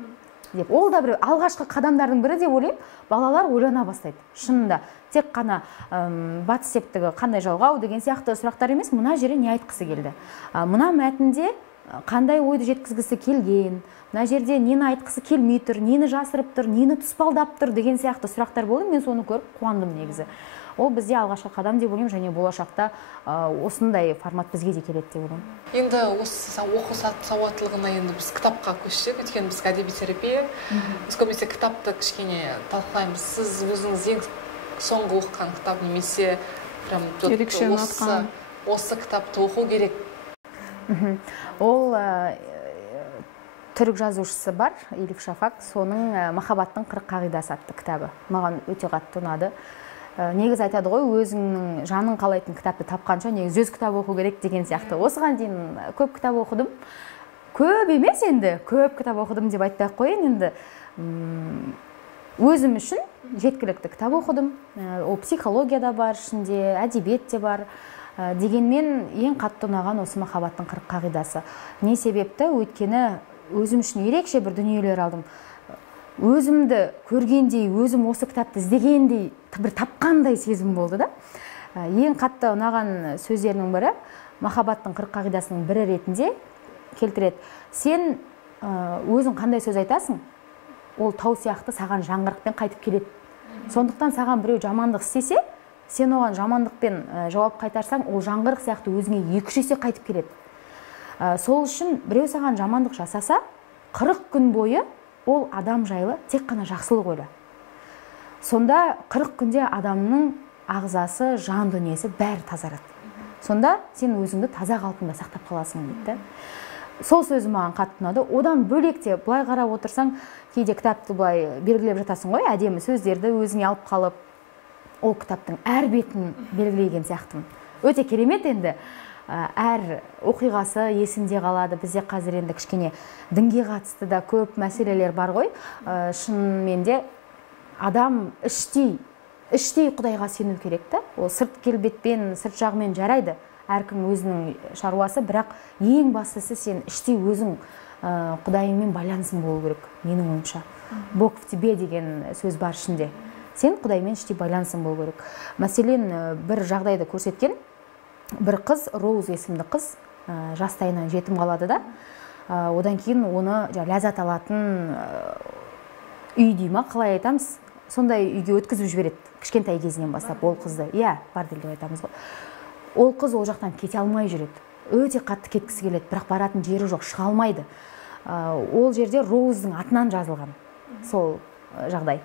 деп. Ол да бір алғашқы қадамдардың бірі деп ойлаймын. Балалар ойлана бастайды. Шынында тек қана батыс септігі қандай жалғау деген сияқты сұрақтар емес, мына жерде не айтқысы келді. Мына мәтінде қандай ойды жеткізгісі келген, мына жерде нені айтқысы келмей тұр, нені жасырып тұр, нені тұспалдап тұр деген сияқты сұрақтар болды. Мен соны көріп қуандым негізі. Ол бізде алғашқы қадам деп ойлаймын, және болашақта осындай формат бізге де келеді деп ойлаймын. Енді осы оқу сауаттылығына енді біз кітапқа көшсек, өйткені біз әдеби терапия, біз көбінесе кітапты кішкене талқылаймыз. Сіз өзіңіз ең соңғы оқыған кітап немесе прям ерекше ұнатқан осы кітапты оқу керек? Ол түрік жазушысы бар, Элиф Шафак, соның «Махаббаттың 40 қағидасы» атты кітабы. Маған өте қатты ұнады. Негіз айтады ғой, өзіңнің жаның қалайтын кітапты тапқанша негіз 100 кітап оқу керек деген сияқты. Осыған дейін көп кітап оқыдым. Көп емес енді, көп кітап оқыдым деп айтпай-ақ қояйын, енді өзім үшін жеткілікті кітап оқыдым. Ол психология да бар ішінде, әдебиет те бар. Дегенмен ең қатты ұнаған осы «Махаббаттың 40 қағидасы». Не себепті? Өйткені өзім үшін ерекше бір дүниелер алдым. Өзімді көргендей, өзім осы кітапты іздегендей, бір тапқандай сезім болды да. Ең қатты ұнаған сөздерінің бірі, «Махаббаттың 40 қағидасының бірі ретінде келтіреді. Сен өзің қандай сөз айтасың, ол тау сияқты саған жаңғырықпен қайтып келеді. Сондықтан саған біреу жамандық істесе, сен оған жамандықпен жауап қайтарсаң, ол жаңғырық сияқты өзіңе 2-3 есе қайтып келеді. Сол үшін біреу саған жамандық жасаса, 40 күн бойы ол адам жайлы тек қана жақсылық ойла. Сонда 40 күнде адамның ағзасы, жан дүниесі бәрі тазарады. Сонда сен өзіңді таза қалпында сақтап қаласың дейді. Сол сөзі маған қатты ұнады. Одан бөлек те былай қарап отырсаң, кейде кітапты былай белгілеп жатасың ғой, әдемі сөздерді өзіңе алып қалып, ол кітаптың әр бетін белгілеген сияқтымын. Өте керемет енді. Әр оқиғасы есінде қалады. Бізде қазір енді кішкене дінге қатысты да көп мәселелер бар ғой. Шынымен де адам іштей Құдайға сену керек та. Ол сырт келбетпен, сырт жағымен жарайды. Әркім өзінің шаруасы, бірақ ең бастысы сен іштей өзің Құдайыңмен байланысың болу керек, менің ойымша. Бог в тебе деген сөз бар ішінде. Сен Құдаймен іштей байланысың болу керек. Мәселен, бір жағдайды көрсеткен, бір қыз, Роуз есімді қыз, жастайынан жетім қалады да. Одан кейін оны ләззат алатын үй дей ма, қалай айтамыз, сондай үйге өткізіп жібереді, кішкентай кезінен бастап ол қызды. Иә, бар деп айтамыз ғой. Ол қыз ол жақтан кете алмай жүреді. Өте қатты кеткісі келеді, бірақ баратын жері жоқ, шыға алмайды. Ол жерде Роуздың атынан жазылған сол жағдай.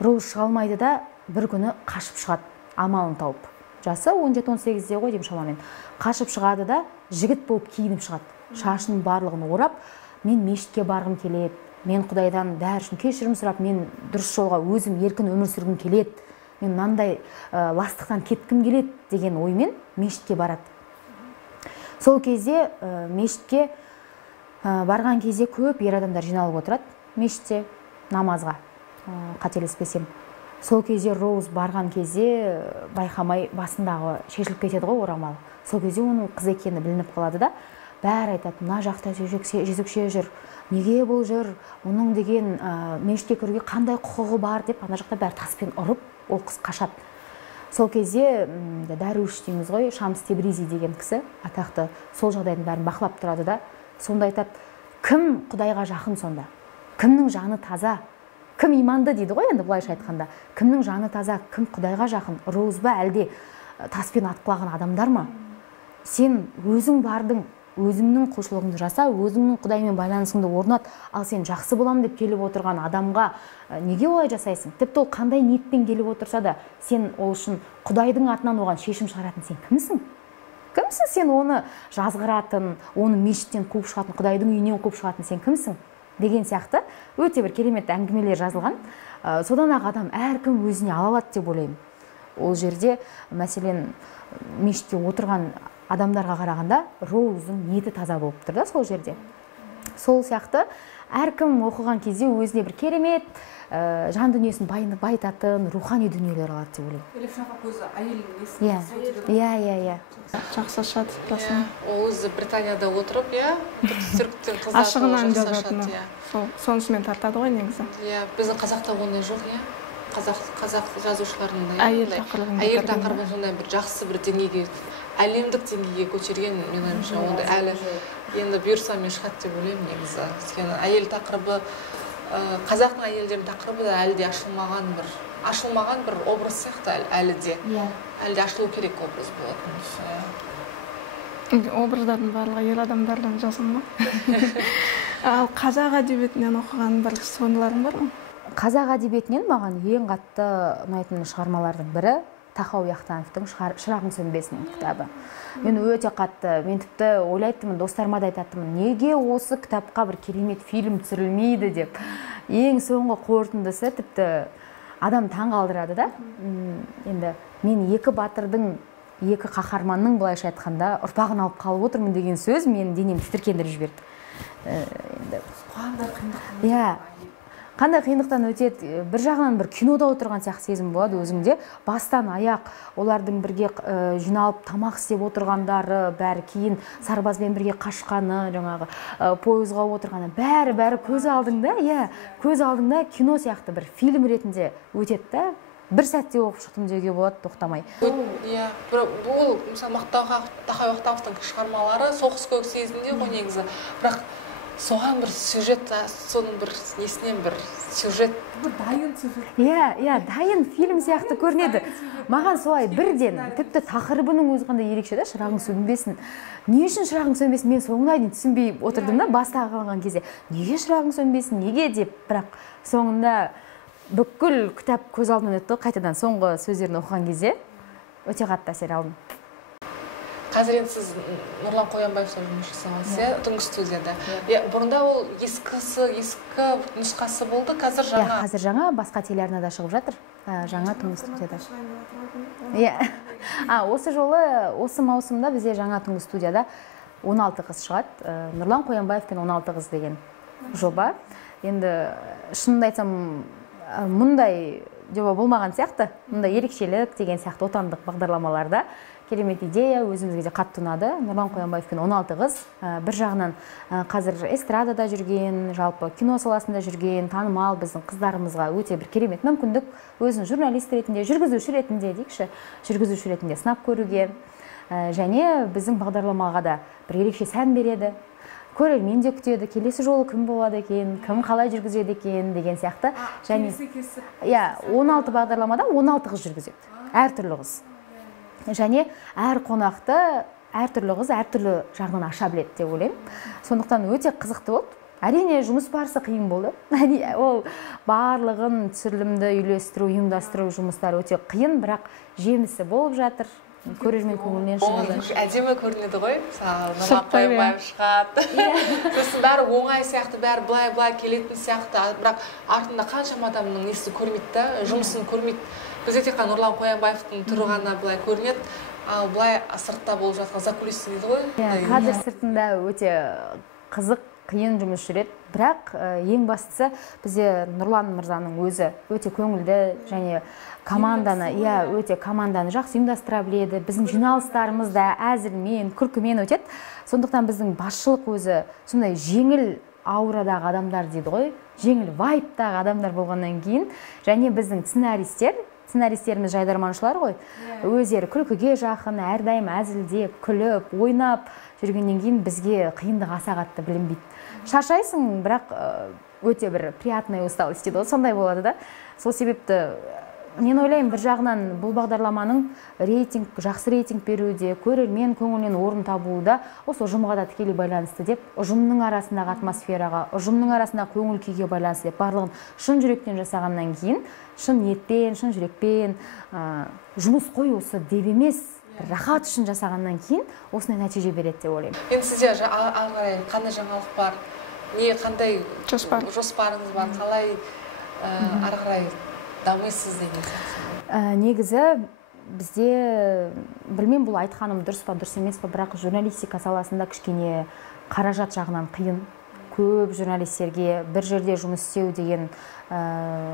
Роуз шыға алмайды да бір күні қашып шығады, амалын тауып. Жасы 17-18-де ғой деймін шамамен. Қашып шығады да жігіт болып киініп шығады. Шашының барлығын орап, мен мешітке барғым келеді, мен Құдайдан бәрі үшін кешірім сұрап, мен дұрыс жолға өзім еркін өмір сүргім келеді, мен мынандай ластықтан кеткім келеді деген оймен мешітке барады. Сол кезде мешітке барған кезде көп ер адамдар жиналып отырады мешітте намазға, қателеспесем. Сол кезде Роуз барған кезде байқамай басындағы шешіліп кетеді ғой орамалы. Сол кезде оның қыз екені білініп қалады да, бәрі айтады, мына жақта жезөкше жүр, неге бұл жүр, оның деген мешітке кіруге қандай құқығы бар деп, ана жақта бәрі таспен ұрып, ол қыз қашады. Сол кезде Дәруш дейміз ғой, Шамс Тебризи деген кісі, атақты, сол жағдайдың бәрін бақылап тұрады да, сонда айтады, кім Құдайға жақын сонда? Кімнің жаны таза? Кім иманды дейді ғой енді бұлайша айтқанда. Кімнің жаны таза, кім Құдайға жақын? Роуз ба әлде таспен атқылаған адамдар ма? Сен өзің бардың, өзіңнің құлшылығыңды жаса, өзіңнің Құдаймен байланысыңды орнат, ал сен жақсы болам деп келіп отырған адамға неге олай жасайсың? Тіпті ол қандай ниетпен келіп отырса да, сен ол үшін Құдайдың атынан оған шешім шығаратын сен кімсің? Кімсің сен оны жазғыратын, оны мешіттен қуып шығатын, Құдайдың үйінен қуып шығатын сен кімсің? Деген сияқты өте бір керемет әңгімелер жазылған. Содан ақ адам әркім өзіне ала алады деп ойлаймын. Ол жерде мәселен мешітте отырған адамдарға қарағанда Роуздың ниеті таза болып тұр да сол жерде. Сол сияқты әркім оқыған кезде өзіне бір керемет жан дүниесін байытатын рухани дүниелер алады деп ойлаймын. Элиф Шафак өзі әйелінің есін. Иә. Жақсы ашады. Ол өзі Британияда отырып, түріктен қыздарды ашығынан жақсы ашады. Сонысымен тартады ғой негізі. Біздің қазақта ондай жоқ, қазақ жазушыларының әйел тақырыбын сондай бір жақсы бір деңгейге, әлемдік деңгейге көтерген, мен ойымша, ондай әлі енді бұйырса мен шығады деп ойлаймын негізі. Өйткені әйел тақырыбы, қазақтың әйелдерінің тақырыбы да әлі де ашылмаған бір образ сияқты әлі де ашылу керек образ болатын. Образдардың барлығы ер адамдардан жасалма. Ал қазақ әдебиетінен оқыған бір туындыларың бар ма? Қазақ әдебиетінен маған ең қатты ұнайтын шығармалардың бірі Тахауи Ахтановтың «Шырағың сөнбесін» кітабы. Мен өте қатты, мен тіпті ойлайтынмын, достарыма да айтатынмын, неге осы кітапқа бір керемет фильм түсірілмейді деп. Ең соңғы қорытындысы тіпті адам таң қалдырады да. Енді мен екі батырдың, екі қаһарманның былайша айтқанда ұрпағын алып қалып отырмын деген сөз мен денемді тітіркендіріп жіберді. Қандай қиындықтан өтеді, бір жағынан бір кинода отырған сияқты сезім болады өзіңде. Бастан аяқ олардың бірге жиналып тамақ істеп отырғандары, бәрі кейін сарбазбен бірге қашқаны, жаңағы пойызға отырғаны, бәрі көз алдыңда, көз алдыңда кино сияқты бір фильм ретінде өтеді да. Бір сәтте оқып шықтым деуге болады, тоқтамай. Бұл мысалы Тахауи Ахтановтың шығармалары соғыс көксезінде ғой негізі, бірақ соған бір сюжет, соның бір несінен бір сюжет. Дайын сюжет. Дайын фильм сияқты көрінеді. Маған солай бірден, тіпті тақырыбының өзі қандай ерекше да, шырағың сөнбесін. Не үшін шырағың сөнбесін, мен соңына дейін түсінбей отырдым да, баста қалған кезде. Неге шырағың сөнбесін, неге деп, бірақ соңында бүкіл кітап көз алдымнан өтті, қайтадан соңғы сөздерін оқыған кезде өте қатты әсер алдым. Қазір енді сіз Нұрлан Қоянбаевпен жұмыс жасағансыз, түнгі студияда. Бұрында ол ескі нұсқасы болды, қазір жаңа. Қазір жаңа басқа телеарнада шығып жатыр, жаңа түнгі студияда. Осы жолы, осы маусымда бізде жаңа түнгі студияда 16 қыз шығады. Нұрлан Қоянбаев пен 16 қыз деген жоба. Енді шынымды айтсам, мұндай жоба болмаған сияқты, мұндай ерекшелік деген сияқты отандық бағдарламаларда керемет идея, өзімізге де қатты ұнады. Нұрлан Қоянбаев пен 16 қыз бір жағынан қазір эстрадада жүрген, жалпы кино саласында жүрген, танымал біздің қыздарымызға өте бір керемет мүмкіндік, өзін журналист ретінде, жүргізуші ретінде сынап көруге, және біздің бағдарламаға да бір ерекше сән береді. Көрермен де күтеді, келесі жолы кім болады екен, кім қалай жүргізеді екен деген сияқты. Және 16 бағдарламада 16 қыз жүргізеді, әртүрлі қыз. Және әр қонақты әртүрлі қыз әртүрлі жағынан аша біледі деп ойлаймын. Сондықтан өте қызықты болды. Әрине жұмыс барысы қиын болды. Ол барлығын түсірілімді үйлестіру, ұйымдастыру жұмыстары өте қиын, бірақ жемісі болып жатыр. Көрермен көңілінен шығады. Әдемі көрінеді ғой, Нұрлан Қоянбаев шығады. Сосын бәрі оңай сияқты, бәрі былай келетін сияқты, бірақ артында қаншама адамның несі көрмейді да, жұмысын көрмейді. Бізде тек қана Нұрлан Қоянбаевтың түрі ғана былай көрінеді, ал былай сыртта болып жатқан закулис дейді ғой. Кадр сыртында өте қызық, қиын жұмыс жүреді, бірақ ең бастысы бізде Нұрлан мырзаның өзі өте көңілді және өте команданы жақсы ұйымдастыра біледі. Біздің жиналыстарымыз да әзілмен, күлкімен өтеді. Сондықтан біздің басшылық өзі сондай жеңіл аурадағы адамдар дейді ғой, жеңіл вайбтағы адамдар болғаннан кейін, және біздің сценаристеріміз жайдарманшылар ғой, өздері күлкіге жақын, әрдайым әзілдеп, күліп, ойнап жүргеннен кейін бізге қиындық аса қатты білінбейді. Шаршайсың, бірақ өте бір приятная усталость дейді, сондай болады да. Сол себепті мен ойлаймын, бір жағынан бұл бағдарламаның жақсы рейтинг беруде, көрермен көңілінен орын табуы осы ұжымға да тікелей байланысты деп, ұжымның арасындағы атмосфераға, ұжымның арасындағы көңіл күйге байланысты деп, барлығын шын жүректен жасағаннан кейін, шын ниетпен, шын жүрекпен, жұмыс қой осы деп емес, рахат үшін жасағаннан кейін осындай нәтиже береді деп ойлаймын. Енді сізде қандай жаңалық бар, қандай жоспарыңыз бар, қалай ары қарай дамайсыз деген сияқты? Негізі бізде, білмеймін бұл айтқаным дұрыс па, дұрыс емес па, бірақ журналистика саласында кішкене қаражат жағынан қиын. көп журналистерге бір жерде жұмыс істеу деген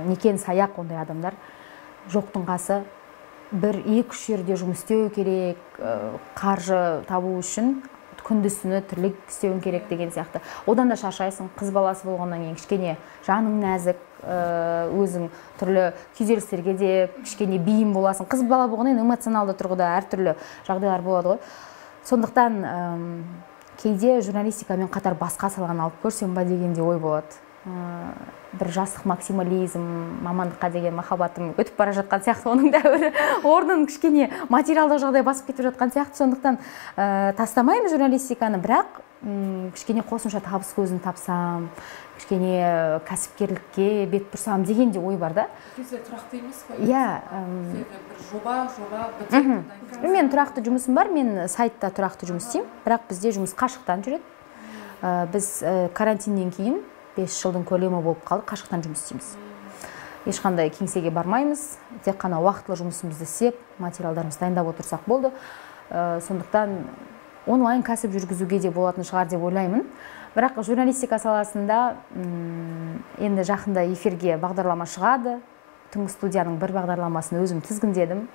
некен саяқ ондай адамдар жоқтың қасы. Бір-екі жерде жұмыс істеу керек, қаржы табу үшін күндіз түні тірлік істеуің керек деген сияқты. Одан да шаршайсың, қыз баласы болғаннан кейін кішкене жаның нәзік, өзің түрлі күйзелістерге де кішкене бейім боласың. Қыз бала болғаннан эмоционалды тұрғыда әртүрлі жағдайлар болады ғой. Сондықтан кейде журналистикамен қатар басқа саланы алып көрсем ба дегенде ой болады. Бір жастық максимализм, мамандыққа деген махаббатым өтіп бара жатқан сияқты, оның дәуірі орнын кішкене материалдық жағдай басып кетіп жатқан сияқты. Сондықтан тастамаймын журналистиканы, бірақ кішкене қосымша табыс көзін тапсам, кішкене кәсіпкерлікке бет бұрсам деген де ой бар да. Тұрақты емес қой? Иә. Жоба бітіп. Мен тұрақты жұмысым бар, мен сайтта тұрақты жұмыс істеймін, бірақ бізде жұмыс қашықтан жүреді. Біз карантиннен кейін 5 жылдың көлемі болып қалды, қашықтан жұмыс істейміз. Ешқандай кеңсеге бармаймыз, тек қана уақытылы жұмысымызды істеп, материалдарымызды дайындап отырсақ болды. Сондықтан онлайн кәсіп жүргізуге де болатын шығар деп ойлаймын. Бірақ журналистика саласында енді жақында эфирге бағдарлама шығады. Түнгі студияның бір бағдарламасын өзім тізгіндедім.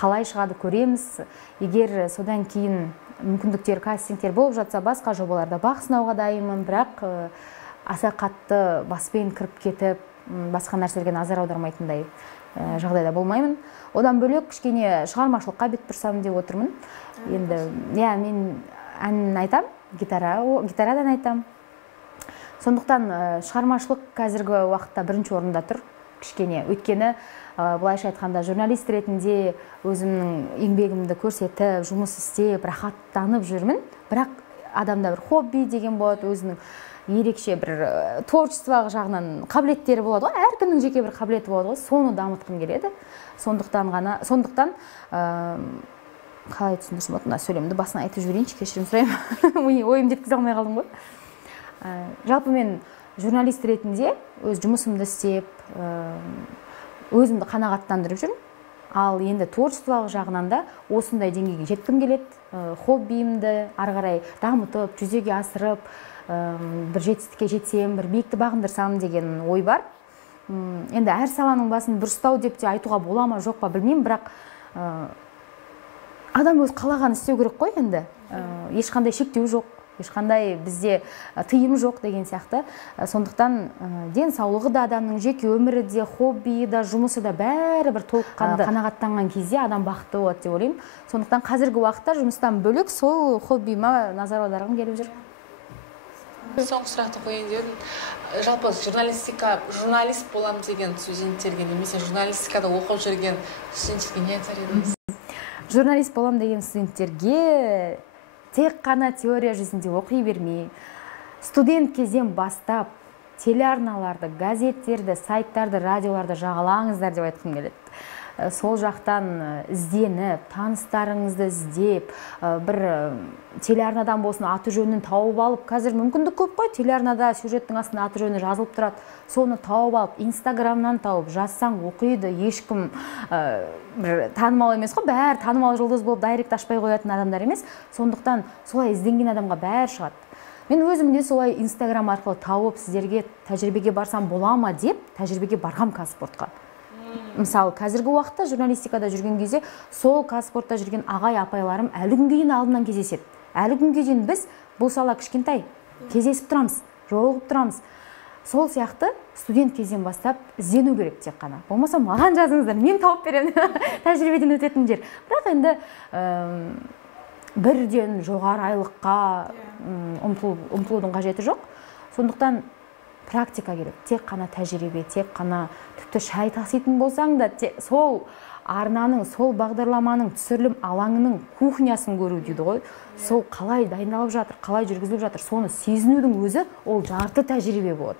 Қалай шығады көреміз. Егер содан кейін мүмкіндіктер, кастингтер болып жатса, басқа жобаларда бақ сынауға дайынмын, бірақ аса қатты баспен кіріп кетіп, басқа нәрселерге назар аудармайтындай жағдайда болмаймын. Одан бөлек кішкене шығармашылыққа бет бұрсам деп отырмын. Енді, мен ән айтам, гитарадан айтам. Сондықтан шығармашылық қазіргі уақытта бірінші орында тұр. Кішкене өйткені былайша айтқанда журналист ретінде өзімнің еңбегімді көрсетіп, жұмыс істеп, рахаттанып жүрмін. Бірақ адамда бір хобби деген болады, өзінің ерекше бір творчестволық жағынан қабілеттері болады ғой, әркімнің жеке бір қабілеті болады ғой, соны дамытқым келеді. Сондықтан қалай түсіндірсем болады, мына сөйлемді басына айтып жіберейінші, кешірім сұраймын. Ойымды жеткізе алмай қалдым ғой. Жалпы мен журналист ретінде өз жұмысымды істеп, өзімді қанағаттандырып жүрмін. Ал енді творчестволық жағынан да осындай деңгейге жеткім келеді. Хоббиімді ары қарай дамытып, жүзеге асырып, бір жетістікке жетсем, бір биікті бағындырсам деген ой бар. Енді әр саланың басын бұрыстау деп те айтуға бола ма, жоқ па білмеймін, бірақ адам өз қалаған істеу керек қой енді. Ешқандай шектеу жоқ, ешқандай бізде тыйым жоқ деген сияқты. Сондықтан денсаулығы да адамның, жеке өмірі де, хоббиі да, жұмысы да бәрі бір толыққанды қанағаттанған кезде адам бақытты болады деп ойлаймын. Сондықтан қазіргі уақытта жұмыстан бөлек сол хоббиіме назар аударғым келіп жүр. Соңғы сұрақты қойайын дедім. Жалпы журналист болам деген студенттерге, немесе журналистикада оқып жүрген студенттерге не айтар едіңіз? Журналист болам деген студенттерге тек қана теория жүзінде оқи бермей, студент кезден бастап телеарналарды, газеттерді, сайттарды, радиоларды жағалаңыздар деп айтқым келеді. Сол жақтан ізденіп, таныстарыңызды іздеп, бір телеарнадан болсын аты жөнін тауып алып, қазір мүмкіндік көп қой, телеарнада сюжеттің астында аты жөні жазылып тұрады, соны тауып алып, инстаграмнан тауып, жазсаң оқиды, ешкім танымал емес қой, бәрі танымал жұлдыз болып дайрект ашпай қоятын адамдар емес. Сондықтан солай ізденген адамға бәрі шығады. Мен өзім де солай инстаграм арқылы тауып, сіздерге тәжірибеге барсам бола ма деп, тәжірибеге барғам кәсіпортқа. Мысалы, қазіргі уақытта журналистикада жүрген кезде сол кәсіпортта жүрген ағай апайларым әлі күнге дейін алдымнан кездеседі. Әлі күнге дейін біз бұл сала кішкентай кездесіп тұрамыз, жолығып тұрамыз. Сол сияқты студент кезден бастап іздену керек тек қана. Болмаса маған жазыңыздар, мен тауып беремін тәжірибеден өтетін жер. Бірақ енді бірден жоғары айлыққа ұмтылудың қажеті жоқ. Сондықтан практика керек, тек қана тәжірибе, тек қана тіпті шай таситын болсаң да сол арнаның, сол бағдарламаның, түсірілім алаңының кухнясын көру дейді ғой. Сол қалай дайындалып жатыр, қалай жүргізіліп жатыр, соны сезінудің өзі ол жарты тәжірибе болады.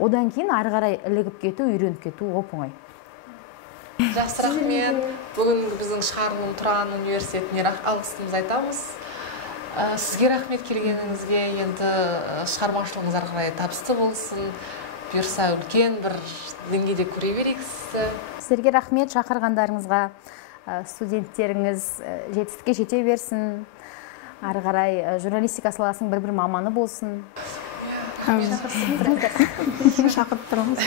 Одан кейін ары қарай ілігіп кету, үйреніп кету оп-оңай. Жақсы, рахмет. Бүгін біздің шығарылым Тұран университетіне алғысымызды айтамыз. Сізге рахмет келгеніңізге. Енді шығармашылығыңыз ары қарай табысты болсын. Бұйырса үлкен бір деңгейде көре берейік сізді. Сіздерге рахмет шақырғандарыңызға. Студенттеріңіз жетістікке жете берсін. Ары қарай журналистика саласының бір маманы болсын. шақырып тұрамыз.